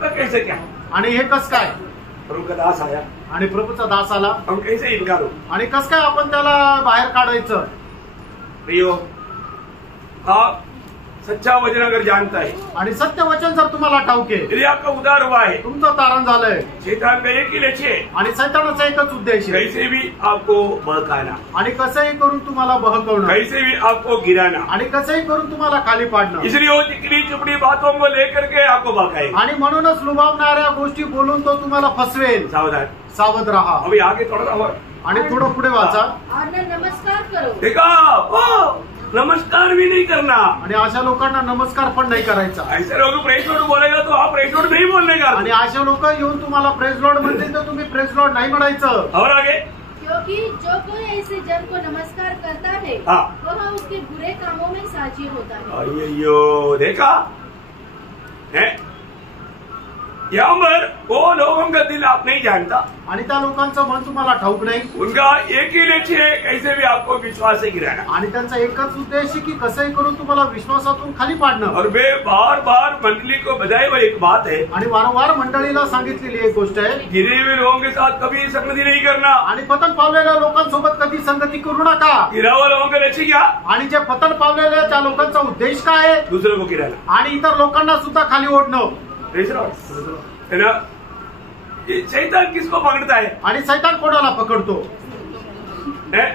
तो कैसे क्या? आणि हे कस काय? प्रभु का दास आया, आणि प्रभूचा दास आला, हम कैसे इनकार हो? आणि कस काय आपण त्याला बाहेर काढायचं? प्रियो, आप सच्चा वचन अगर जानता है, आणि सत्य वचन जर तुम्हाला ठाऊक आहे, यदि आपका उद्धार हुआ है, तुमचं तारण झालंय, शैतान का एक ही लक्ष्य है, आणि सैतानाचा एकच उद्देश आहे, कैसे भी आपको बहकाना, आणि कसंही करून तुम्हाला बहकवणं, कैसे भी आपको गिराना, आणि कसंही करून तुम्हाला खाली पाडणं। इसलिए वो चिकनी चुपड़ी बातों को लेकर के आपको बहकाएगा। आणि म्हणूनच लुभावणाऱ्या गोष्टी बोलून तो तुम्हाला फसवेल। सावधान। सावध राहा। अभी आगे थोड़ा और आणि थोडं पुढे वाचा। और न नमस्कार करो। देखा, ओ, नमस्कार भी नहीं करना। आणि अशा लोकांना नमस्कार पण नाही करायचा। ऐसे लोग प्रेज लॉर्ड बोलेगा तो आप प्रेज लॉर्ड नहीं बोलने का। आणि अशा लोक येऊन तुम्हाला प्रेज लॉर्ड म्हणतील तर तुम्ही प्रेज लॉर्ड नाही म्हणायचं। और आगे, क्योंकि जो कोई ऐसे जन को नमस्कार करता है, हाँ, वह उसके बुरे कामों में साझी होता है। अयो, देखा है, यहाँ पर वो लोगों का दिल आप नहीं जानता, आणि त्या लोकांचं मन तुम्हाला ठाऊक नाही। उनका एक ही लक्ष्य है, कैसे भी आपको विश्वास से गिराना, आणि त्यांचा एकच उद्देश आहे की कसंही करून तुम्हाला विश्वासातून खाली पाडणं। और वे बार बार मंडली को बताए हुए एक बात है, आणि वारंवार मंडळीला सांगितलेली एक गोष्ट आहे, गिरे हुए लोगों के साथ कभी संगति नहीं करना। आणि पतन पावलेल्या लोकांसोबत कधी संगती करू नका। गिरा हुआ लोगों का लक्ष्य क्या? आणि जे पतन पावलेल्या त्या लोकांचा उद्देश काय आहे? दूसरों को गिराना, आणि इतर लोकांना सुद्धा खाली ओढणं। है ना? ये शैतान किसको पकड़ता है? आणि सैतान कोणाला पकडतो? है?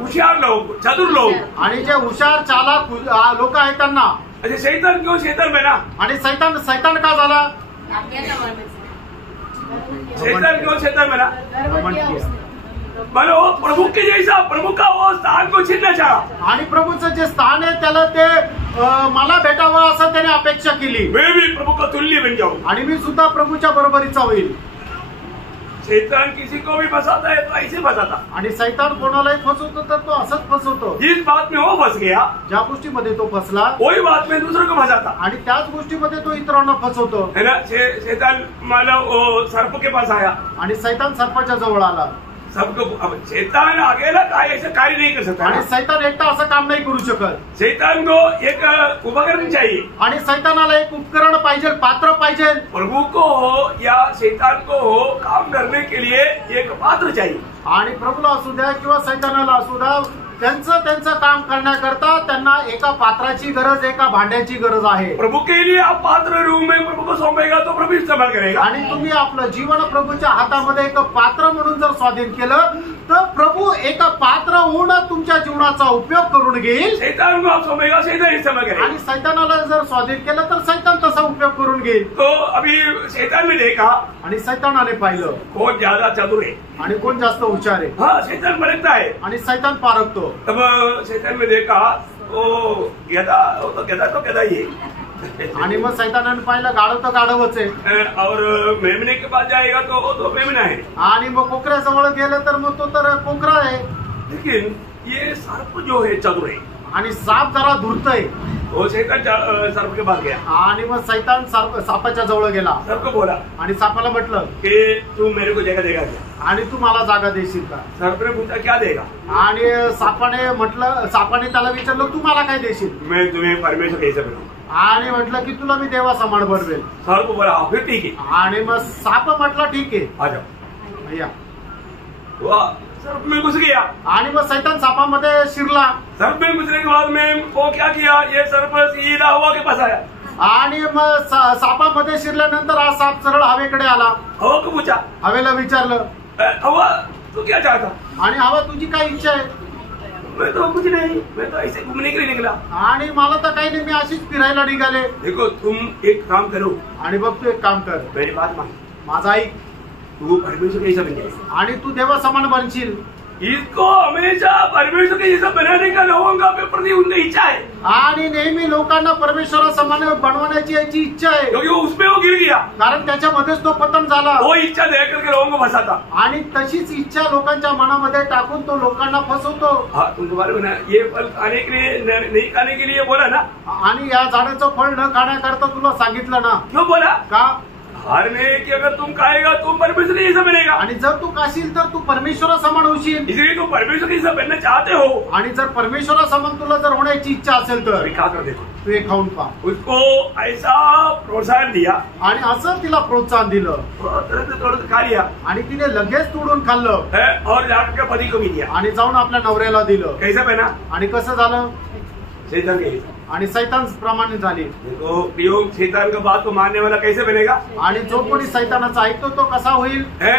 होशियार लोग, चतुर लोग। आणि जे हुशार चालाक लोक आहेत त्यांना। अच्छा, शैतान क्यों शैतान बना? आणि सैतान का झाला? शैतान क्यों शैतान बना? घमंड किया। मानो प्रभु के जैसा, प्रभु का वो स्थान को छीनना चाहा। आणि प्रभूचं जे स्थान आहे त्याला ते मला भेटावं असं त्याने अपेक्षा केली। मैं भी प्रभु का तुल्य बन जाऊं। आणि मी सुद्धा प्रभूच्या बरोबरीचा होईल। शैतान किसी को भी फंसाता है तो ऐसे फंसाता। आणि सैतान कोणालाही फसवतो तर तो असंच जिस बात में वो फंस गया ज्या गोष्टीमध्ये तो फसला वही बात में दूसरों को फंसाता आणि त्याच गोष्टीमध्ये तो इतरांना फसवतो है ना। शैतान मतलब वो सर्प के पास आया, आणि सैतान सर्पाच्या जवळ आला सबको। अब शैतान अकेला ऐसे कार्य नहीं कर सकता आणि ना। सैतान एकटा असं काम नाही करू शकत शैतान को एक उपकरण चाहिए, आणि सैतानाला एक उपकरण पाहिजे, पात्र पाहिजे। प्रभु को हो या शैतान को हो काम करने के लिए एक पात्र चाहिए। आणि प्रभूला असू द्या किंवा सैतानाला असू द्या, त्यांचं काम करण्याकरता त्यांना एका पात्राची गरज, एका भांड्याची गरज आहे। प्रभु के लिए आप पात्र रूप में प्रभु को सौंपेगा तो प्रभु इस्तेमाल करेगा। आणि तुम्ही आपलं जीवन प्रभूच्या हातामध्ये एक पात्र म्हणून जर स्वाधीन केलं तर प्रभू एका पात्र होऊन तुमच्या जीवनाचा उपयोग करून घेईल। शैतान को आप सौंपेगा, शैतान इस्तेमाल करेगा। आणि सैतानाला जर स्वाधीन केलं तर सैतान तसा उपयोग करून घेईल। तो अभी शैतान ने देखा आणि सैतानाने पाहिलं कौन ज्यादा चतुर है। आणि कोण जास्त हुशार आहे, हाँ, शैतान भटकता है। आणि सैतान पारखतो। तब शैतान ने देखा वो तो गधा ही है। आणि मग सैतानाने पाहिलं गाढव तर गाढवच आहे, और मेमने के पास जाएगा तो वो तो मेमना है। आणि मग कोकऱ्याजवळ गेलं तर मग तो तर कोकरा आहे। लेकिन ये सर्प जो है चतुर है, आणि साप जरा धूर्त आहे। वो शैतान सर्प के पास गया, आणि मग सैतान सापाच्या जवळ गेला सर्प को बोला आणि सापाला म्हटलं कि तू मेरे को जगह देगा क्या? आणि तू मला जागा देशील का? सर्प ने पूछा क्या देगा? आणि सापाने त्याला विचारलं तू मला काय देशील? मैं तुम्हें परमेश्वर कैसे बनाऊं? आणि म्हटलं की तुला मी देवा समान बनवेल। सर्प बोला फिर ठीक है, आणि मग साप म्हटलं ठीक आहे आ जाओ। भैया। वो सर्प में घुस गया। आणि मग सैतान सापामध्ये शिरला। सर्प में घुसने के बाद में वो क्या किया, ये सर्प सीधा हवा के पास आया। आणि मग सापामध्ये शिरल्यानंतर हा साप सरळ हवेकडे आला। हवा को पूछा, हवेला विचारलं हवा तू क्या चाहता? आणि हवा तुझी काय इच्छा आहे? मैं तो कुछ नहीं, मैं तो ऐसे घूमने के लिए निकला। आणि मला तर काही नाही, मी अशीच फिरायला निघाले। देखो तुम एक काम करो, आणि बघ तू एक काम कर, मेरी बात मान, माझा ऐक, तू परमेश्वर कैसा बन जाएगा आणि तू देवा समान बनशील। इसको हमेशा परमेश्वर के जैसा बनाने का लोगों का प्रति उनकी इच्छा है, आणि नेहमी लोकांना परमेश्वरा समान बनवण्याची याची इच्छा आहे, क्योंकि उसमें वो गिर गया। कारण त्याच्यामध्येच तो पतन झाला। वो इच्छा दे करके लोगों को फंसाता। आणि तशीच इच्छा लोकांच्या मनामध्ये टाकून तो लोकांना फसवतो। हाँ, तुमको मालूम है ना, ये फल खाने के लिए नहीं खाने के लिए बोला ना। आणि या झाडाचं फळ न खाण्याकरता तुला सांगितलं ना, क्यों बोला? का? हारने की अगर तुम खाएगा तुम परमेश्वर जैसा बनेगा, आणि जर तू खाशील तर तू परमेश्वरा समान होशील। इसलिए तुम परमेश्वर जैसा बनना चाहते हो, आणि जर परमेश्वरा समान तुला जर होण्याची इच्छा असेल तर खा कर देखो। तू हे खाऊन पहा। उसको ऐसा प्रोत्साहन दिया, आणि असं तिला प्रोत्साहन दिलं थोड़ा खा लिया आणि तिने लगेच तोडून खाल्लं है, और जाकर के पति को भी दिया। आणि जाऊन आपल्या नवऱ्याला दिलं। कैसा बना? आणि कसं झालं? शैतान के जैसा। आणि सैतान प्रमाणे झाली। देखो प्रियो, शैतान का बात को मानने वाला कैसे बनेगा? आणि जो कोणी सैतानाचा ऐकतो तो कसा होईल? है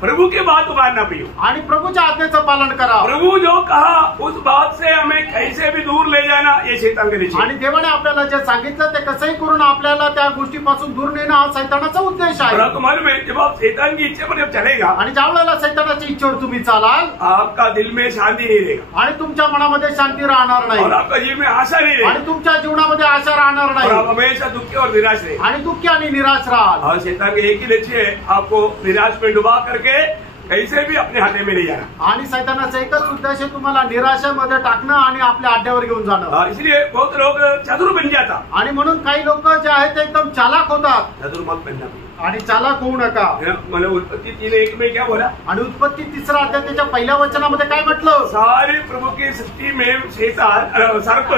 प्रभु की बात को मानना प्रियो, आणि प्रभूच्या आज्ञेचं पालन करा। प्रभु जो कहा उस बात से हमें कैसे भी दूर ले जाना, ये शैतान के नीचे। आणि देवाने आपल्याला जे सांगितलं ते कसंही करून आपल्याला त्या गोष्टीपासून दूर नेणं हा सैतानाचा उद्देश आहे। और आपको मालूम है, जब आप शैतान की इच्छा पर जब चलेगा, आणि ज्या वेळेला सैतानाच्या इच्छेवर तुम्ही चालाल, आपका दिल में शांति नहीं रहेगा, आणि तुमच्या मनामध्ये शांती राहणार नाही, और आपका जीवन में आशा नहीं रहेगी, आणि तुमच्या जीवनामध्ये आशा राहणार और आप नाही, हमेशा दुखी और निराश रहेंगे। आणि दुःखी आणि निराश राहाल। और शैतान के एक ही लक्ष्य है, आपको निराश में डुबा करके कैसे भी अपने हाथे में ले जाना। आणि सैतानाचा एकच उद्देश आहे तुम्हाला निराशेमध्ये टाकणं आणि आपल्या अड्ड्यावर घेऊन जाणं। इसलिए बहुत लोग चतुर बन जाता, आणि म्हणून काही लोक जे आहेत ते एकदम चालाक होतात। चतुर मत बनना। आणि चालाक होऊ नका। मतलब उत्पत्ति 3:1 में क्या बोला? आणि उत्पत्ती 3 अध्याय त्याच्या पहिल्या वचनामध्ये काय म्हटलं? सारे प्रभु की सृष्टि में शैतान सर्प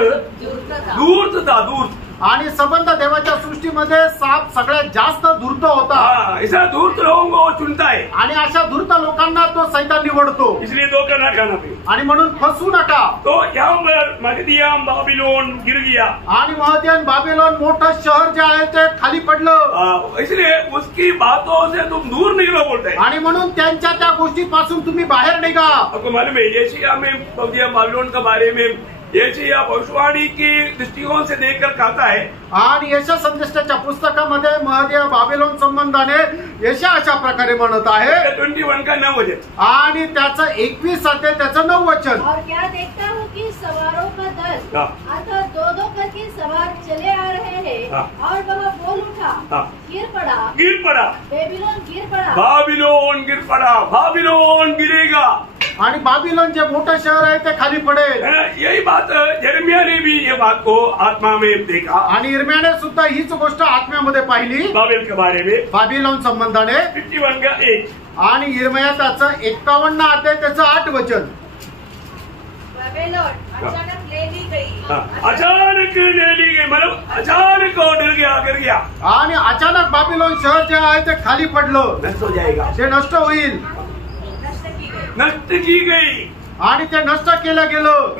धूर्त था, धूर्त। आणि संबंध देवाच्या सृष्टीमध्ये साप सगळ्यात जास्त धूर्त होता। हाँ, ऐसा धूर्त लोगों को वो चुनता है, आणि अशा धूर्त लोकांना तो सैतान निवडतो। इसलिए धोखा ना खाना भी। आणि म्हणून फसू नका। तो यहाँ पर मगदियम बाबिलोन गिर गया, आणि महदियन बाबिलोन मोठं शहर जे आहे ते खाली पडलं। इसलिए उसकी बातों से तुम दूर निकलो बोलते हैं। आणि म्हणून त्यांच्या त्या गोष्टीपासून तुम्ही बाहेर निघा। आपको मालूम है, यशायाह में मगदियम बाबिलोन के बारे में यशायाह भविष्यवाणी की दृष्टिकोन से देखकर कहता है, आणि यशा संदेशाच्या पुस्तकामध्ये महदिय बाबिलोन संबंधाने यशा अशा प्रकारे म्हणत आहे 21 का 9 वचन, आणि त्याचं 21 अध्याय त्याचं 9 वचन। और क्या देखता हूँ कि सवारों का दल हाँ। अर्थात 2-2 करके सवार चले आ रहे हैं, हाँ। और वह बोल उठा, हाँ। गिर पड़ा, गिर पड़ा, बेबीलोन गिर पड़ा, बाबिलोन गिर पड़ा, बाबिलोन गिरेगा। आणि बाबिलोन जे मोठं शहर आहे ते खाली पडेल. यही बात यिर्मयाह ने भी ये बात को आत्मा में देखा. आणि यिर्मयाहने सुद्धा हीच गोष्ट आत्म्यामध्ये पाहिली बाबेल के बारे में. बाबिलोन संबंधाने. 51 का 1. आणि यिर्मयाह त्याचं 51 अध्याय त्याचं 8 वचन. बाबेलोन अचानक ले ली गई. अचानक ले ली गई मतलब अचानक ऑर्डर कर गया. आणि अचानक बाबिलोन शहर जे आहे ते खाली पडलं. नष्ट हो जाएगा. ते नष्ट होईल. नष्ट की गई. आणि ते नष्ट केलं गेलं.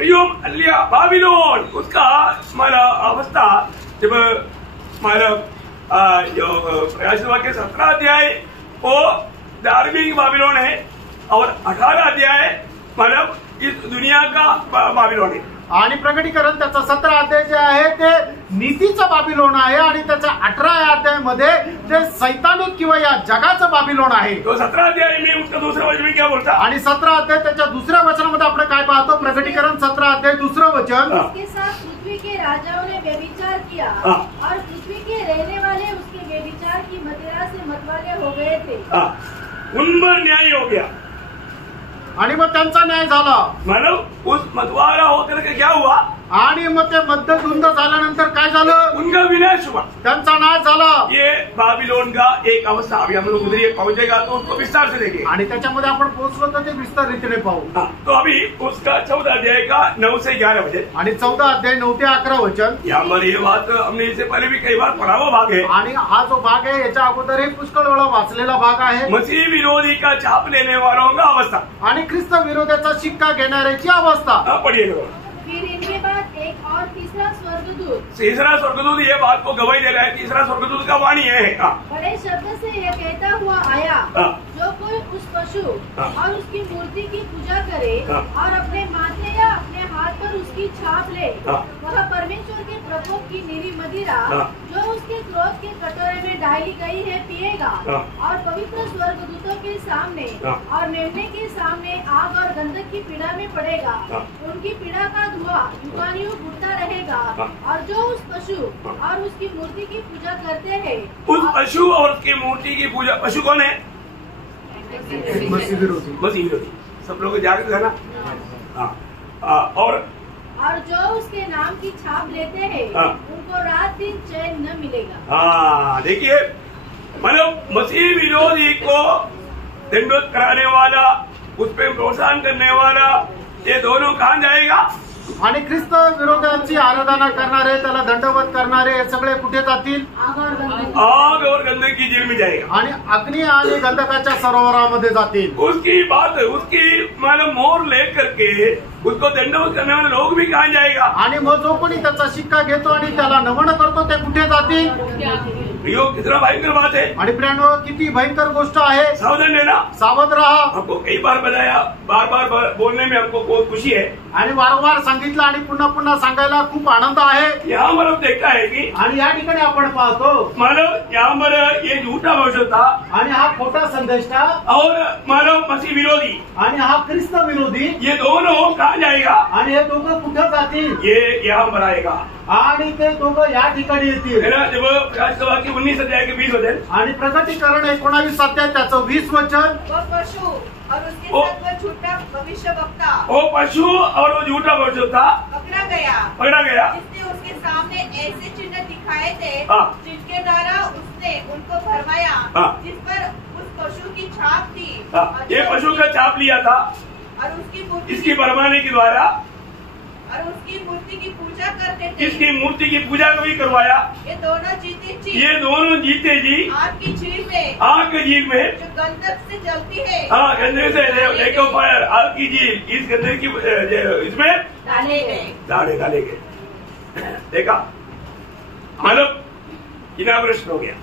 लिया बाबिलोन उसका हमारा अवस्था जब हमारा जो प्रयासवा के 17 अध्याय वो धार्मिक बाबिलोन है और 18 अध्याय मतलब इस दुनिया का बाबिलोन है. आणि प्रकटीकरण त्याचा 17 अध्याय जे आहे ते नीतीचं बाबिलोन आहे आणि त्याच्या 18 अध्यायामध्ये ते सैतानिक किंवा या जगाचं बाबिलोन आहे. तो 17 अध्याय में उसका दूसरा वचन में क्या बोलता. आणि 17 अध्याय त्याच्या दुसऱ्या वचनामध्ये आपण काय पाहतो. प्रकटीकरण 17 अध्याय दुसरं वचन. उसके साथ पृथ्वी के राजाओं ने व्यभिचार किया और पृथ्वी के रहने वाले उसके व्यभिचार की मदिरा से मतवाले हो गए थे. उन पर न्याय हो गया. आणि मग त्यांचा न्याय झाला. मतलब उस मतवाला होकर के क्या हुआ. आणि मग ते मध्यधुंद झाल्यानंतर काय झालं. उनका विनाश हुआ. त्यांचा नाश झाला. ये बाबिलोन का एक अवस्था. अभी हम लोग उधर पहुंचेगा तो उसको विस्तार से देखेंगे. आणि त्याच्यामध्ये आपण पोहोचलो तर ते विस्तार रीतीने पाहू. तो अभी उसका 14 अध्याय का 9 से 11 वचन. आणि 14 अध्याय 9 ते 11 वचन. यहाँ पर ये बात हमने इससे पहले भी कई बार पढ़ा हुआ भाग है. आणि हा जो भाग आहे याच्या अगोदरही पुष्कळ वेळा वाचलेला भाग आहे. मसीह विरोधी का छाप लेने वालों का अवस्था. आणि ख्रिस्त विरोधाचा शिक्का घेणाऱ्याची अवस्था. पढ़िएगा. फिर इनके बाद एक और तीसरा स्वर्गदूत. तीसरा स्वर्गदूत ये बात को गवाही दे रहा है. तीसरा स्वर्गदूत का वाणी है. बड़े शब्द से यह कहता हुआ आया. जो कोई उस पशु और उसकी मूर्ति की पूजा करे और अपने माथे या अपने हाथ पर उसकी छाप ले वह परमेश्वर के प्रकोप की निरी मदिरा जो उसके क्रोध के कटोरे में डाली गई है पिएगा और पवित्र स्वर्गदूतों के सामने और मेमने के सामने आग और गंधक की पीड़ा में पड़ेगा. उनकी पीड़ा का धुआं युगानुयुग उठता रहेगा. और जो उस पशु और उसकी मूर्ति की पूजा करते हैं. उस पशु और उसकी मूर्ति की पूजा. पशु कौन है. मसीह विरोधी. मसीह विरोधी. सब लोग जागृत है ना. और जो उसके नाम की छाप लेते हैं उनको रात दिन चैन न मिलेगा. देखिए मतलब मसीह विरोधी को दंडवत कराने वाला उस पर प्रोत्साहन करने वाला ये दोनों कहाँ जाएगा. आणि ख्रिस्त विरोधाची आराधना करणारे त्याला दंडवत करणारे हे सगळे कुठे जातील. आग और गंधक की जेल में जाएगा. आणि अग्नी आणि गंधकाच्या सरोवरामध्ये जातील. उसकी बात उसकी मतलब मोहर लेकर के उसको दंडवत करने वाले लोग भी कहाँ जाएगा. आणि मग जो कोणी त्याचा शिक्का घेतो आणि त्याला नमन करतो ते कुठे जातील. कितना भयंकर बात है. आणि प्रियांनो किती भयंकर गोष्ट आहे. सावधान रहना. सावध रहा. हमको कई बार बताया. बार बार बोलने में हमको बहुत खुशी है. आणि वारंवार सांगितलं आणि पुन्हा पुन्हा सांगायला खूप आनंद आहे. यहाँ पर हम देखता है की आणि या ठिकाणी आपण पाहतो मतलब यहाँ पर ये झूठा भविष्य था आणि हा खोटा संदेश था और मानव मसीह विरोधी आणि हा ख्रिस्त विरोधी ये दोनों कहाँ जाएगा. आणि हे दोघं कुठं जातील. ये यहाँ पर आएगा. आणि ते दोघं या ठिकाणी येतील. जब प्रकाशित वाक्य 19 अध्याय के 20 वचन. आणि प्रकटीकरण 19 अध्याय त्याचं 20 वचन. वो पशु और उसके साथ वो झूठा भविष्य वक्ता. वो पशु और वो झूठा भविष्य था पकड़ा गया. जिसने उसके सामने ऐसे चिन्ह दिखाए थे जिनके द्वारा उसने उनको भरमाया. जिस पर उस पशु की छाप थी. ये पशु का छाप लिया था और उसकी इसकी भरमाने के द्वारा और उसकी मूर्ति की पूजा करते थे. इसकी मूर्ति की पूजा भी करवाया. ये दोनों जीते जी आग की झील में जो गंधक से जलती है. गंधक से लेक ऑफ फायर आग की झील इस गंधक की इसमें डाले गए. देखा मतलब इनाग्रेशन हो गया.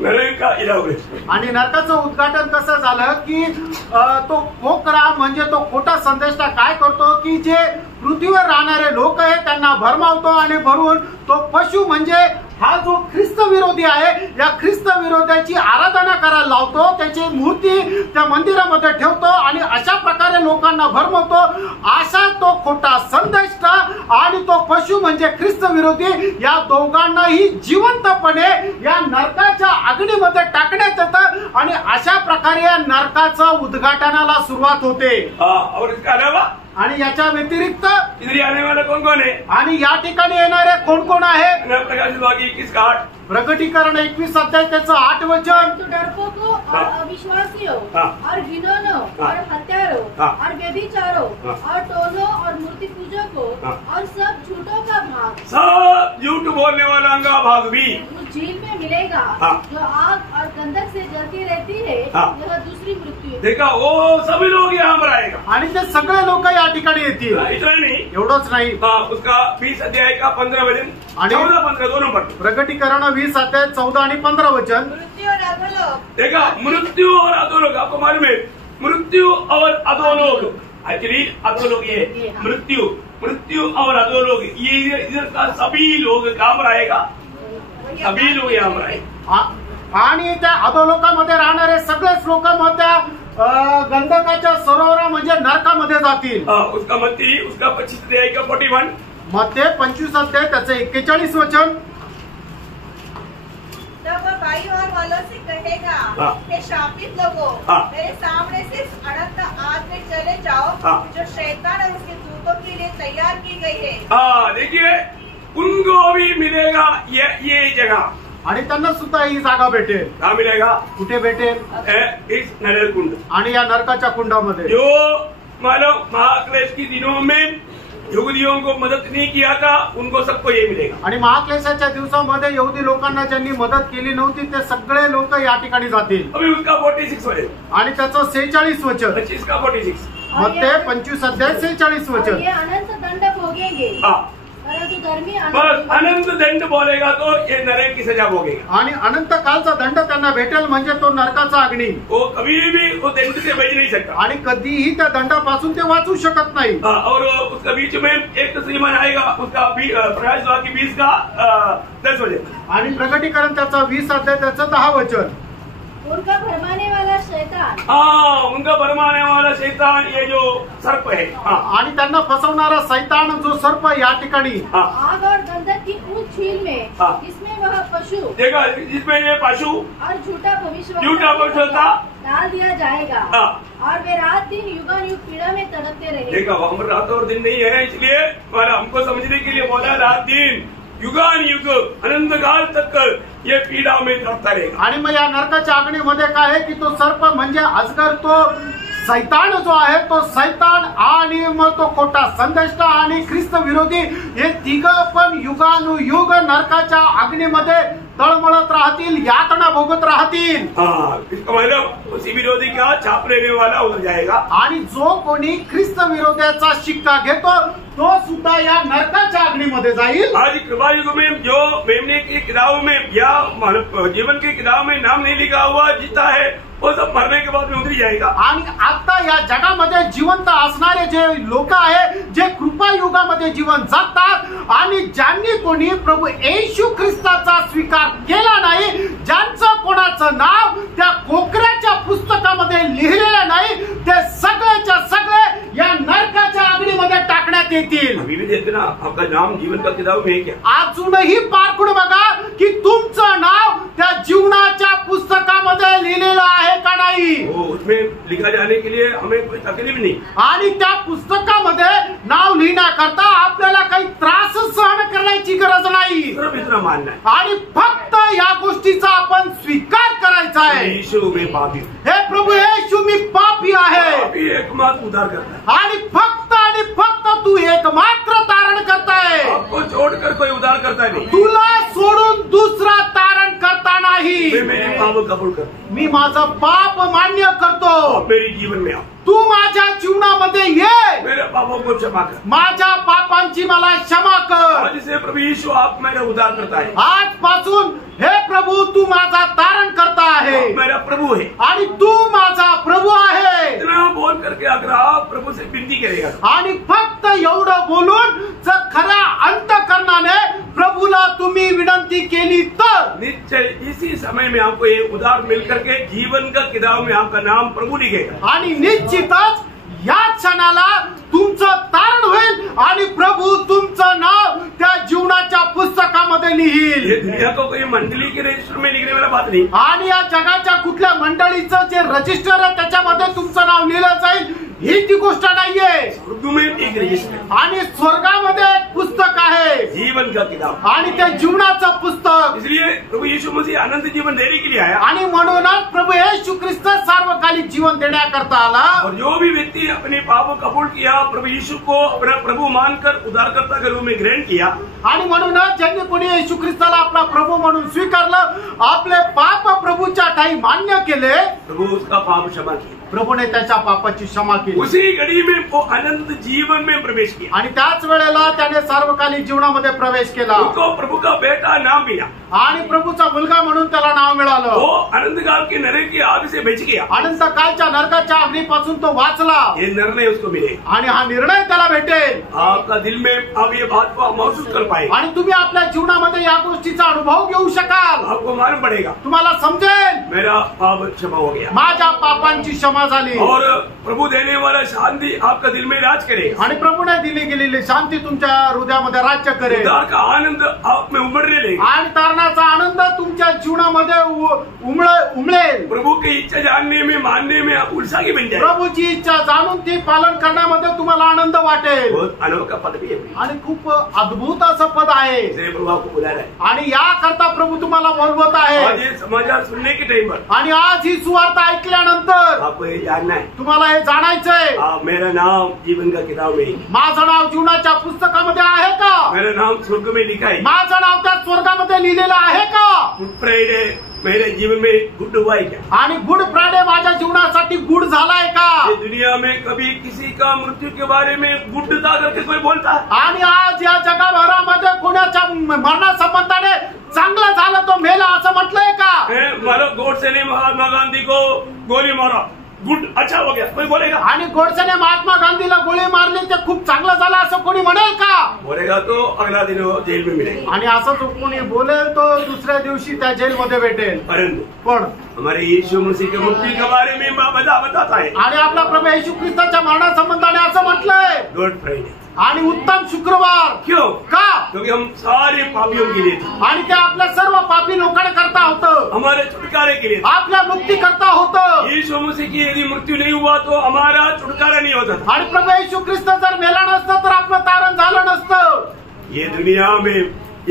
नरक का इनाग्रेशन. आणि नरकाचं उद्घाटन कसं झालं की तो खोकरा म्हणजे तो खोटा संदेश काय करतो की जे पृथ्वीवर राहणारे लोक आहेत त्यांना भरमावतो आणि भरून तो पशु म्हणजे हा जो ख्रिस्त विरोधी आहे या ख्रिस्त विरोधाची आराधना करायला लावतो. त्याची मूर्ती त्या मंदिरामध्ये ठेवतो आणि अशा प्रकारे लोकांना भरमवतो, असा तो खोटा संदेष्टा आणि तो पशु म्हणजे ख्रिस्त विरोधी या दोघांनाही जिवंतपणे या नरकाच्या अग्नीमध्ये टाकण्यात येतं आणि अशा प्रकारे या नरकाचं उद्घाटनाला सुरुवात होते। और इसके अलावा आणि याच्या व्यतिरिक्त इधर आने वाला कौन कौन है? आणि या ठिकाणी येणारे कोण कोण आहेत? प्रकाशित वाक्य 21:8 प्रकटीकरण 21 अध्याय त्याचं 8 वचन। तो डरपोकों और अविश्वासियों और घिनौनों और हत्यारों और व्यभिचारों और टोलों और मूर्ति पूजकों और सब झूठों का भाग, सब झूठ बोलने वाला का भाग भी उस झील में मिलेगा जो आग और गंधक से जलती रहती है। यह दूसरी मृत्यु। देखा, वो सभी लोग यहाँ पर आएगा आणि ते सगळे लोक या ठिकाणी येतील। इतना नहीं, एवढंच नाही, उसका 20 अध्याय का 15 वचन, 14-15 दोनों पर प्रकटीकरण 20 अध्याय 14 आणि 15 वचन। मृत्यु और अधोलोक, देखा, मृत्यु और अधोलोक, आपको मालूम है मृत्यु और अधोलोक, एक्चुअली अधोलोक ये मृत्यु और अधोलोक, ये इधर का सभी लोग काम रहेगा, सभी लोग यहाँ पर आएगा। आणि त्या अधोलोकामध्ये राहणारे सगळेच लोक मग त्या गंधकाच्या सरोवरा म्हणजे नरकामध्ये जातील। उसका मत्ती, उसका 25 अध्याय का 41, मत्ती 25 अध्याय त्याचं 41 वचन। तब वह भाई और वालों से कहेगा, हे शापित लोगों, मेरे सामने से अनंत आग में चले जाओ, जो शैतान और उसके दूतों के लिए तैयार की गई है। देखिए, उनको भी मिलेगा ये जगह, आणि त्यांना सुद्धा ही जागा भेटेल। कहाँ मिलेगा? कुठे भेटेल? इस नरक कुंड, आणि या नरकाच्या कुंडामध्ये। जो मानव महाक्लेश के दिनों में यहूदियों को मदद नहीं किया था, उनको सबको ये मिलेगा। आणि महाक्लेशाच्या दिवसामध्ये यहुदी लोकांना ज्यांनी मदत केली नव्हती ते सगळे लोक या ठिकाणी जातील। अभी उसका 46 वचन आणि त्याचं 46 वचन, 25 का 46, मत्ती 25 अध्याय 46 वचन। ये अनंत दंड भोगेंगे, परंतु धर्मी बस अनंत दंड बोलेगा तो ये नरक की सजा भोगेगा। आणि अनंत कालचा दंड त्यांना भेटेल म्हणजे तो नरकाचा अग्नी। वो कभी भी वो दंड से बच नहीं सकता आणि कधीही त्या दंडापासून ते वाचू शकत नाही। और उसका बीच में एक तस्लीमन आएगा, उसका प्रकाशित वाक्य 20 का 10 वचन, आणि प्रकटीकरण त्याचा 20 अध्याय त्याचं 10 वचन। उनका भरमाने वाला शैतान, उनका भरमाने वाला शैतान, ये जो सर्प है, आणि त्यांना फसवणारा शैतान जो सर्प या ठिकाणी आग और गंधक की उस झील में, इसमें वह पशु देखा, जिसमें ये पशु और झूठा भविष्यवक्ता डाल दिया जाएगा, और वे रात दिन युगानुयुग पीड़ा में तड़पते रहेंगे। देखा, हम रात और दिन नहीं है, इसलिए हमको समझने के लिए बोला रात दिन युगानुयुग अनंत काल तक ये पीड़ा में तड़पता रहेगा। आणि मग या नरकाच्या अग्नीमध्ये काय आहे की तो सर्प म्हणजे अजगर, तो सैतान जो आहे तो सैतान आणि मग तो खोटा संदेष्टा आणि ख्रिस्त विरोधी हे तिघ पण युगानुयुग नरकाच्या अग्नीमध्ये तळमळत राहतील, यातना भोगत राहतील। इसका मतलब उसी विरोधी का छाप लेने वाला उधर जाएगा। आणि जो कोणी ख्रिस्त विरोधाचा शिक्का घेतो तो सुद्धा या नरकाच्या अग्नीमध्ये जाईल। आज कृपा युग में जो मेमने की किताब में या जीवन की किताब में नाम नहीं लिखा हुआ जीता है, वो सब मरने के बाद में उतरी जाएगा। आणि आता या जगामध्ये जिवंत असणारे जे लोक आहे, जे कृपा युगामध्ये जीवन जगतात आणि ज्यांनी कोणी प्रभू येशू ख्रिस्ताचा स्वीकार केला नाही, ज्यांचं कोणाचं नाव त्या कोकऱ्याच्या पुस्तकामध्ये लिहिलेलं नाही, ते सगळेच्या सगळे या नरकाच्या अग्नीमध्ये टाकण्यात येतील। अभी भी देखते ना, आपका नाम जीवन का किताब में है क्या? अजूनही पारखून बघा की तुमचं नाव त्या जीवनाच्या पुस्तकामध्ये लिहिलेलं आहे का नाही। उसमें लिखा जाने के लिए हमें कोई तकलीफ नहीं, आणि त्या पुस्तकामध्ये नाव लिहिण्याकरता आपल्याला काही त्रास सहन करण्याची गरज नाही। सिर्फ इतना मानना है, आणि फक्त या गोष्टीचा आपण स्वीकार करायचा आहे। यीशु में पापी, हे प्रभू येशू मी पापी आहे, पापी एकमात्र उद्धार करता है। आणि फक्त तू एकमात्र तारण करताय, आपको छोड़कर कोई उद्धार करता नहीं। तुला सोडून दुसरा तारण करता नाही। मैं मेरे पाप कबूल कर, मी माझं पाप मान्य करतो, मेरी जीवन में आओ, तू माझ्या जीवनामध्ये ये, मेरे पापों को क्षमा कर, माझ्या पापांची मला क्षमा कर। आज से प्रभु यीशु आप मेरा उद्धार करता है। आजपासून हे प्रभू तू माझा तारण करता आहे, मेरा प्रभु है आणि तू माझा प्रभू आहे। इतना बोल करके अगर आप प्रभु से विनती करेगा, आणि फक्त एवढं बोलून जर खऱ्या अंतःकरणाने प्रभूला तुम्ही विनंती केली तर निश्चय इसी समय में आपको ये उद्धार मिल करके जीवन का किताब में आपका नाम प्रभु लिखेगा। आणि निश्चितच याच क्षणाला तुमचं तारण होईल आणि प्रभू तुमचं नाव त्या जीवनाच्या पुस्तकामध्ये लिहिल. ये दुनिया को कोई मंडली के रजिस्टर में लिखने वाला बात नहीं. आणि या जगाच्या कुठल्या मंडळीचं जे रजिस्टर आहे त्याच्यामध्ये तुमचं नाव लिहिलं जाईल ही ती गोष्ट नाहीये. उर्दू में एक रजिस्टर आणि स्वर्गामध्ये एक पुस्तक आहे जीवन का किताब. आणि ते जीवनाचं पुस्तक. इसलिए प्रभु यीशु मसीह अनंत जीवन देने के लिए आया. आणि म्हणूनच प्रभू येशू ख्रिस्त सार्वकालिक जीवन देण्याकरता आला. और जो भी व्यक्ति अपने पापों कबूल किया, प्रभु यीशु को अपना प्रभु मानकर उद्धारकर्ता के रूप में ग्रहण किया. आणि म्हणूनच ज्यांनी कोणी येशू ख्रिस्ताला आपला प्रभू म्हणून स्वीकारलं, आपले पाप प्रभूच्या ठाई मान्य केले, प्रभु उसका पाप क्षमा किया. प्रभूने त्याच्या पापाची क्षमा केली. उसी घड़ी में वो अनंत जीवन में प्रवेश किया. आणि त्याच वेळेला त्याने सार्वकालिक जीवनामध्ये प्रवेश केला. उनको प्रभु का बेटा नाम मिला. आणि प्रभूचा मुलगा म्हणून त्याला नाव मिळालं. वो अनंत काल की नरक की आग से बच गया. अनंत कालच्या नरकाच्या अग्नीपासून तो वाचला. ये निर्णय उसको मिले. आणि हा निर्णय त्याला भेटेल. आपका दिल में आप ये बात को महसूस कर पाए. आणि तुम्ही आपल्या जीवनामध्ये या गोष्टीचा अनुभव घेऊ शकाल. आपको मालूम पड़ेगा तुम्हाला समजेल मेरा पाप क्षमा हो गया. माझ्या पापांची क्षमा झाली. और प्रभु देने वाला शांति आपका दिल में राज करेगा. आणि प्रभूने दिली गेलेली शांती तुमच्या हृदयामध्ये राज्य करेल. उद्धार का आनंद आप में उमड़ने लगेगा. आणि तारणाचा आनंद तुमच्या जीवनामध्ये उमळेल. प्रभु की इच्छा जानने में मानने में आप उत्साही बन जाए. प्रभूची इच्छा जाणून ती पालन करण्यामध्ये तुम्हाला आनंद वाटेल. बहुत अनोखा पद भी है. आणि खूप अद्भुत असं पद आहे. इसलिए प्रभु आपको बुला रहा है. आणि या करता प्रभू तुम्हाला बोलवत आज आहे. ये समाचार सुनने के टाइम पर आणि आज ही सुवार्ता ऐकल्यानंतर आपको ये जानना है. तुम्हाला हे जाणायचंय, मेरा नाम जीवन का किताब में, माझं नाव जीवनाच्या पुस्तकामध्ये आहे का? मेरा नाम स्वर्ग में लिखा है. माझं नाव त्या स्वर्गामध्ये लिहिलेलं आहे का? गुड फ्राइडे मेरे जीवन में गुड हुआ है क्या? आणि गुड फ्रायडे माझ्या जीवनासाठी गुड झालाय का? ये दुनिया में कभी किसी का मृत्यू के बारे में गुड था करके कोई बोलता है? आणि आज या जगाभरामध्ये कोणाच्या मरणासंबंधाने चांगलं झालं तो मेला असं म्हटलंय का? मारो गोडसे ने महात्मा गांधी को गोली मारा, गुड अच्छा हो गया, कोई बोलेगा? आणि गोडसेने महात्मा गांधीला गोळी मारली ते खूप चांगलं झालं असं कोणी म्हणेल का? बोलेगा तो अगला दिन वो जेल में मिलेगा. आणि असं जो कोणी बोलेल तो दुसऱ्या दिवशी त्या जेलमध्ये भेटेल. परंतु पण हमारे यीशु मसीह के मृत्यू के बारे में बताता है. आणि आपला प्रभू येशू ख्रिस्ताच्या मरणासंबंधाने असं म्हटलंय गुड फ्राइडे. आणि उत्तम शुक्रवार. क्यों? का? क्योंकि हम सारे पापियों के लिए थे. आणि ते आपल्या सर्व पापी लोकांकरता होतं, हमारे छुटकारे के लिए थे. आपल्या मुक्तीकरता होतं. यीशु मसीह की यदि मृत्यु नहीं हुआ तो हमारा छुटकारा नहीं होता था. आणि प्रभू येशू ख्रिस्त जर मेला नसतं तर आपलं तारण झालं नसतं. ये दुनिया में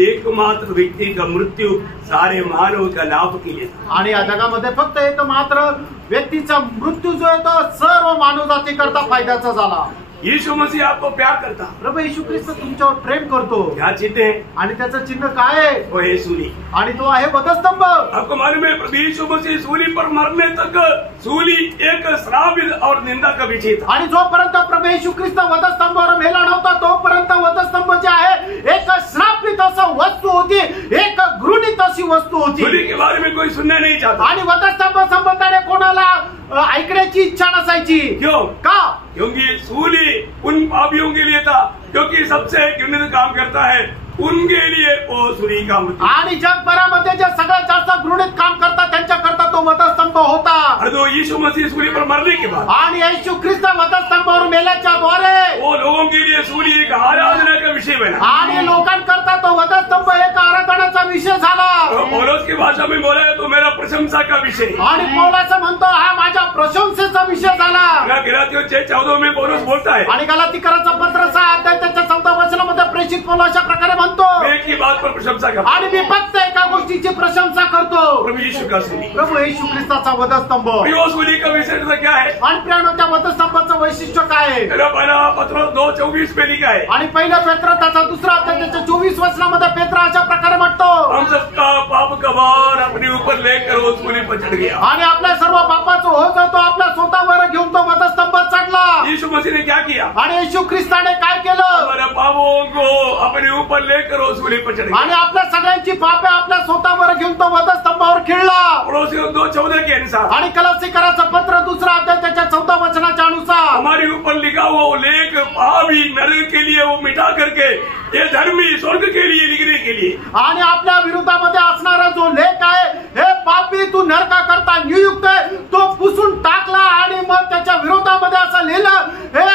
एकमात्र व्यक्ति का मृत्यू सारे मानव का लाभ के लिए था. आणि या जगामध्ये फक्त एक मात्र व्यक्तीचा मृत्यू जो आहे तो सर्व मानवजाती करता फायद्याचा झाला. यीशु मसीह आपको प्यार करता. प्रभू येशू ख्रिस्त तुमच्यावर प्रेम करतो. क्या चिन्ह है? आणि त्याचं चिन्ह काय आहे? वो है सूली. आणि तो आहे वधस्तंभ. आपको मालूम है प्रभु यीशु मसीह सूली पर मरने तक सूली एक श्राप और निंदा का विषय था. आणि जोपर्यंत प्रभू येशू ख्रिस्त वधस्तंभावर मेला नव्हता तोपर्यंत वधस्तंभ जे आहे एक श्रापित असं वस्तू होती, एक घृणित अशी वस्तू होती. सूली के बारे में कोई सुनना नहीं चाहता. आणि वधस्तंभ संबंधाने कोणाला ऐकण्याची इच्छा नसायची. क्यों? का? क्योंकि सूली उन पापियों के लिए था क्योंकि सबसे घृणित काम करता है, उनके लिए वो सूली का मृत्यू. आणि जगभरामध्ये जे सगळ्यात जास्त घृणित काम करतात त्यांच्याकरता तो वधस्तंभ होता. और तो यीशु मसीह सूली पर मरने के बाद आणि येशू ख्रिस्त वधस्तंभावर मेल्याच्या द्वारे वो लोगों के लिए सूली एक आराधना का विषय बना. आणि लोकांकरता तो वधस्तंभ एक आराधनाचा विषय झाला. पौलुस की भाषा में बोला है तो मेरा प्रशंसा का विषय. आणि पौलुस म्हणतो हा माझ्या प्रशंसेचा विषय झाला. गलातियों 6:14 में पौलुस बोलता है, आणि गलातीकराचा पत्र 6 अध्याय त्याच्या 14 वचनामध्ये प्रेषित पौलुस अशा प्रकारे म्हणतो, मैं एक ही बात पर प्रशंसा करता आणि मी फक्त एका गोष्टीची प्रशंसा करतो, प्रभु यीशु का सूली. प्रभू येशू ख्रिस्ताचा वधस्तंभ. वो सूली का विषय क्या है? आणि प्रियानो त्या वधस्तंभाचं वैशिष्ट्य काय आहे? मेरा पहला पत्र 2:24 में लिखा है, आणि पहिला पेत्र त्याचा दुसरा अध्याय त्याच्या 24 वचनामध्ये पेत्र अशा प्रकारे म्हणतो, हम सबका पाप का भार अपने ऊपर लेकर वो सूली पर चढ़ गया. आणि आपल्या सर्व पापाचं ओझ तो आपल्या स्वतःवर घेऊन तो वधस्तंभ चढला. यीशु मसीह ने क्या किया? आणि येशू ख्रिस्ताने काय केलं? हमारे पापों को अपने ऊपर लेकर वो सूली पर चढ़ गया. आणि आपल्या सगळ्यांची पापे आपल्या स्वतःवर घेऊन तो वधस्तंभावर खिळला. पड़ोसियों 2:14 के अनुसार आणि कलसीकराचं पत्र दुसरा अध्याय त्याच्या 14 वचनाच्या अनुसार हमारे ऊपर लिखा हुआ वो लेख पापी नरक के लिए वो मिटा करके ये धर्मी स्वर्ग के लिए लिखने के लिए. आणि आपल्या विरोधामध्ये असणारा जो लेख आहे हे पापी तू नरका करता नियुक्त आहे तो पुसून टाकला. आणि मग त्याच्या विरोधामध्ये असं लिहिलं, हे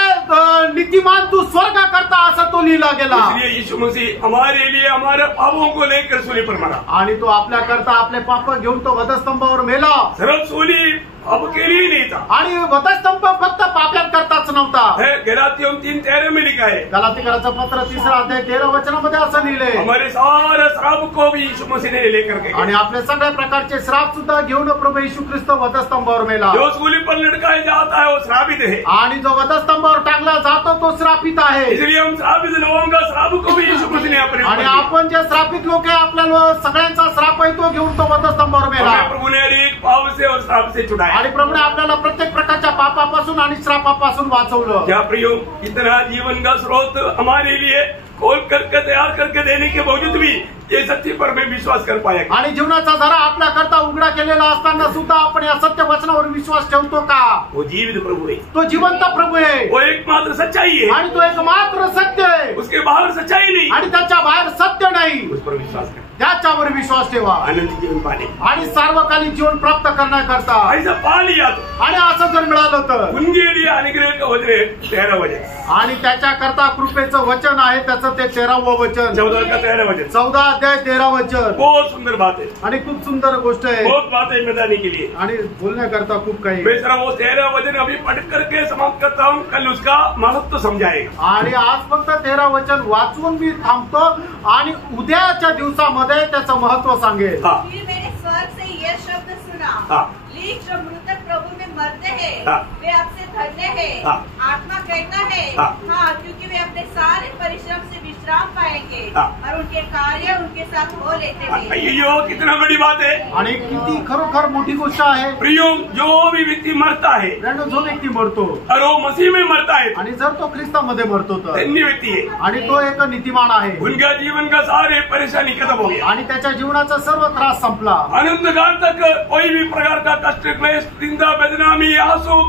लिहिला गेला. इसलिए यीशु मसीह हमारे लिए हमारे पापों को लेकर सूली पर मरा आणि तो आपल्या करता आपले पाप घेऊन तो वधस्तंभावर मेला. सिर्फ सूली अब के लिए नहीं था आणि वधस्तंभ फक्त पाप्यांकरताच नव्हता. है गलातियों 3:13 में लिखा है गलातीकराचं पत्र 3 अध्याय 13 वचनामध्ये असं लिहिलंय. हमारे सारे श्राप को भी यीशु मसीह ने लेकर के आणि आपले सगळ्या प्रकारचे श्राप सुद्धा घेऊन प्रभू येशू ख्रिस्त वधस्तंभावर मेला. जो सूली पर लटकाया जाता है वो श्रापित है आणि जो वधस्तंभावर टांगला जातो तो श्रापित आहे. इसलिए हम श्रापित लोगों का श्राप को भी यीशु मसीह ने अपने आणि आपण जे श्रापित लोक आहे आपल्याला सगळ्यांचा श्राप आहे तो घेऊन तो वधस्तंभावर मेला. प्रभु ने एक पाप से और श्राप से छुड़ाया. आणि प्रभूने आपल्याला प्रत्येक प्रकारच्या पापापासून आणि श्रापापासून वाचवलं. क्या प्रियो, इतना जीवन का स्रोत हमारे लिए खोल करके तैयार करके देने के बावजूद भी ये सत्य पर मैं विश्वास कर पाया. आणि जीवनाचा झरा आपल्या करता उघडा केलेला असताना सुद्धा आपण या सत्य वचनावर विश्वास ठेवतो का? वो जीवित प्रभु है, तो जिवंत प्रभू आहे. वो एकमात्र सच्चाई है आणि तो एकमात्र सत्य आहे. उसके बाहर सच्चाई नहीं. आणि त्याच्या बाहेर सत्य नाही. उस पर विश्वास कर त्याच्यावर विश्वास ठेवा आनंद जीवन पाने आणि सार्वकालिक जीवन प्राप्त करण्याकरता. ऐसा पा लिया तो आणि असं जर मिळालं तर उनके लिए अनुग्रह का वचन है 13 वचन आणि त्याच्याकरता कृपेचं वचन आहे त्याचं ते 13वं वचन 14 का 13 वचन 14 अध्याय 13 वचन. बहुत सुंदर बात है, आणि खूप सुंदर गोष्ट आहे बहुत बात है बताने के लिए. आणि बोलण्याकरता खूप काही. मैं जरा वो 13 वचन अभी पढ़ करके समाप्त करता हूँ, कल उसका महत्व तो समझाएगा. आणि आज फक्त 13 वचन वाचून मी थांबतो आणि उद्याच्या दिवसामध्ये त्याचं महत्व सांगेल. फिर मैंने स्वर्ग से यह शब्द सुना, लीक जो मृतक प्रभु में मरते हैं वे आपसे धन्य है. आत्मा कहता है हाँ, क्योंकि वे अपने सारे परिश्रम से विश्राम पाएंगे और उनके कार्य उनके साथ हो लेते हैं. ये कितना बड़ी बात है आणि किती खरोखर मोठी गोष्ट आहे. प्रियो, जो भी व्यक्ती मरता है जो व्यक्ती मरतो और वो मसीह में मरता है आणि जर तो ख्रिस्तामध्ये मरतो तर धन्य व्यक्ति है. आणि तो एक नीतिमान आहे. उनका जीवन का सारे परेशानी खत्म हो गया आणि त्याच्या जीवनाचा सर्व त्रास संपला. अनंत काल तक कोई भी प्रकार का कष्ट, क्लेश, निंदा, बदनामी, आंसू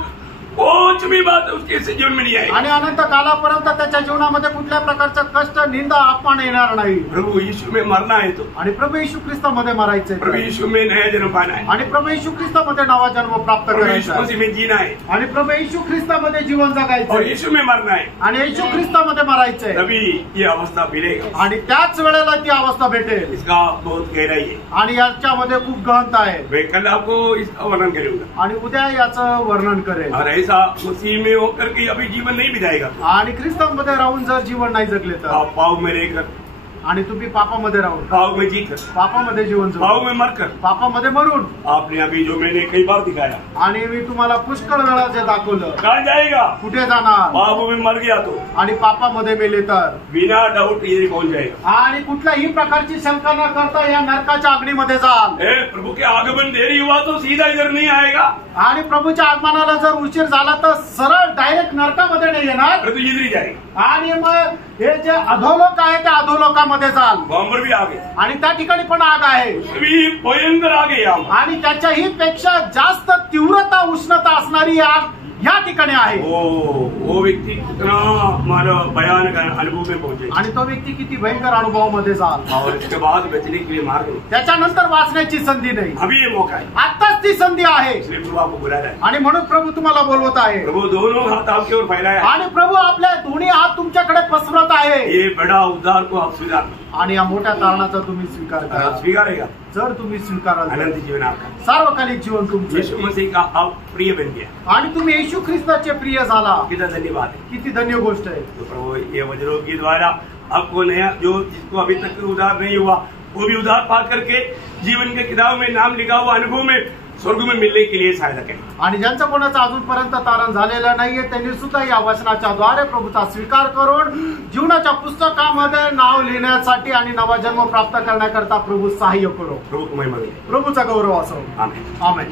कुछ भी बात उसके जीवन में नहीं आई. आणि अनंत कालापर्यंत त्याच्या जीवनामध्ये कुठल्या प्रकारचं कष्ट, निंदा, अपमान येणार नाही. प्रभु यीशु में मरना है तो आणि प्रभू येशू ख्रिस्तामध्ये मरायचंय. प्रभु यीशु में नया जन्म पाना है. आणि प्रभू येशू ख्रिस्तामध्ये नवा जन्म प्राप्त प्रभु यीशु करायचा. मसीह में जीना है आणि प्रभू येशू ख्रिस्तामध्ये जीवन और जगायचं. यीशु में मरना है. आणि येशू ख्रिस्तामध्ये मरायचंय. तभी ये अवस्था मिलेगा. आणि त्याच वेळेला ती अवस्था भेटेल. इसका बहुत गहराई है. आणि याच्यामध्ये खूप गहनता आहे. मैं कल आपको इसका वर्णन करूंगा आणि उद्या याचं वर्णन करेल. और ऐसा मसीह में होकर के अभी जीवन नहीं बिताएगा. आणि ख्रिस्तामध्ये राहून जर जीवन नाही जगले तर आप पाव में रहकर, आणि तुम्ही पापामध्ये राहून, पाव में जीकर, पापामध्ये जीवन पाव जगू, में मरकर, पापामध्ये मरून, आपने अभी जो मैंने कई बार दिखाया, आणि मी तुम्हाला पुष्कळ वेळा जे दाखवलं, कहाँ जाएगा? कुठे जाणार? पाप में मर गया तो आणि पापामध्ये मेले तर बिना डाउट ये पहुंच जाएगा. आणि कुठल्याही प्रकारची शंका न करता या नरकाच्या अग्नीमध्ये जाल. प्रभु के आगमन देरी हुआ तो सीधा इधर नहीं आएगा. आणि प्रभूच्या आगमनाला जर उशीर झाला तर सरळ डायरेक्ट नरकामध्ये नाही येणार. तो इधर ही जाएगा. आणि मग हे जे अधोलोक आहे त्या अधोलोकामध्ये जाल. बॉम्बर भी आ गए आणि त्या ठिकाणी पण आग आहे. भी भयंकर आ गए हम. आणि त्याच्याही पेक्षा जास्त तीव्रता, उष्णता असणारी आग या ठिकाणी आहे. वो व्यक्ति कितना हमारा भयानक अनुभव में पहुंचे. आणि तो व्यक्ती किती भयंकर अनुभवामध्ये जाल. और इसके बाद बचने के लिए मार्ग नहीं. त्याच्यानंतर वाचण्याची संधी नाही. अभी ये मौका है. आताच ती संधी आहे. इसलिए प्रभु आपको बुला रहा है. आणि म्हणून प्रभू तुम्हाला बोलवत आहे. प्रभु दोनों हाथ आपकी ओर फैलाया है. आणि प्रभू आपल्या दोन्ही हात तुमच्याकडे पसरत आहे. ये बड़ा उद्धार को आप स्वीकार आणि या मोठ्या तारणाचा तुम्ही स्वीकार करा. स्वीकारेगा. जर तुम्ही स्वीकाराल अनंत जीवन आपका. सार्वकालिक जीवन यीशु तुमचे. मसीह का आप प्रिय बन गया. आणि तुम्ही येशू ख्रिस्ताचे प्रिय झाला. कितना धन्यवाद है. किती धन्य गोष्ट आहे. तो प्रभु ये वचनों के द्वारा आपको नया, जो जिसको अभी तक उद्धार नहीं हुआ वो भी उद्धार पा करके जीवन के किताब में नाम लिखा हुआ अनुभव में स्वर्ग में मिलने के लिए सहायता करें. आणि ज्यांचं कोणाचं अजूनपर्यंत तारण झालेलं नाहीये त्यांनी सुद्धा या वचनाच्या द्वारे प्रभूचा स्वीकार करून जीवनाच्या पुस्तकामध्ये नाव लिहिण्यासाठी आणि नवा जन्म प्राप्त करण्याकरता प्रभू सहाय्य करो. प्रभु को महिमा मिले. प्रभूचा गौरव असो. आमेन. आमेन.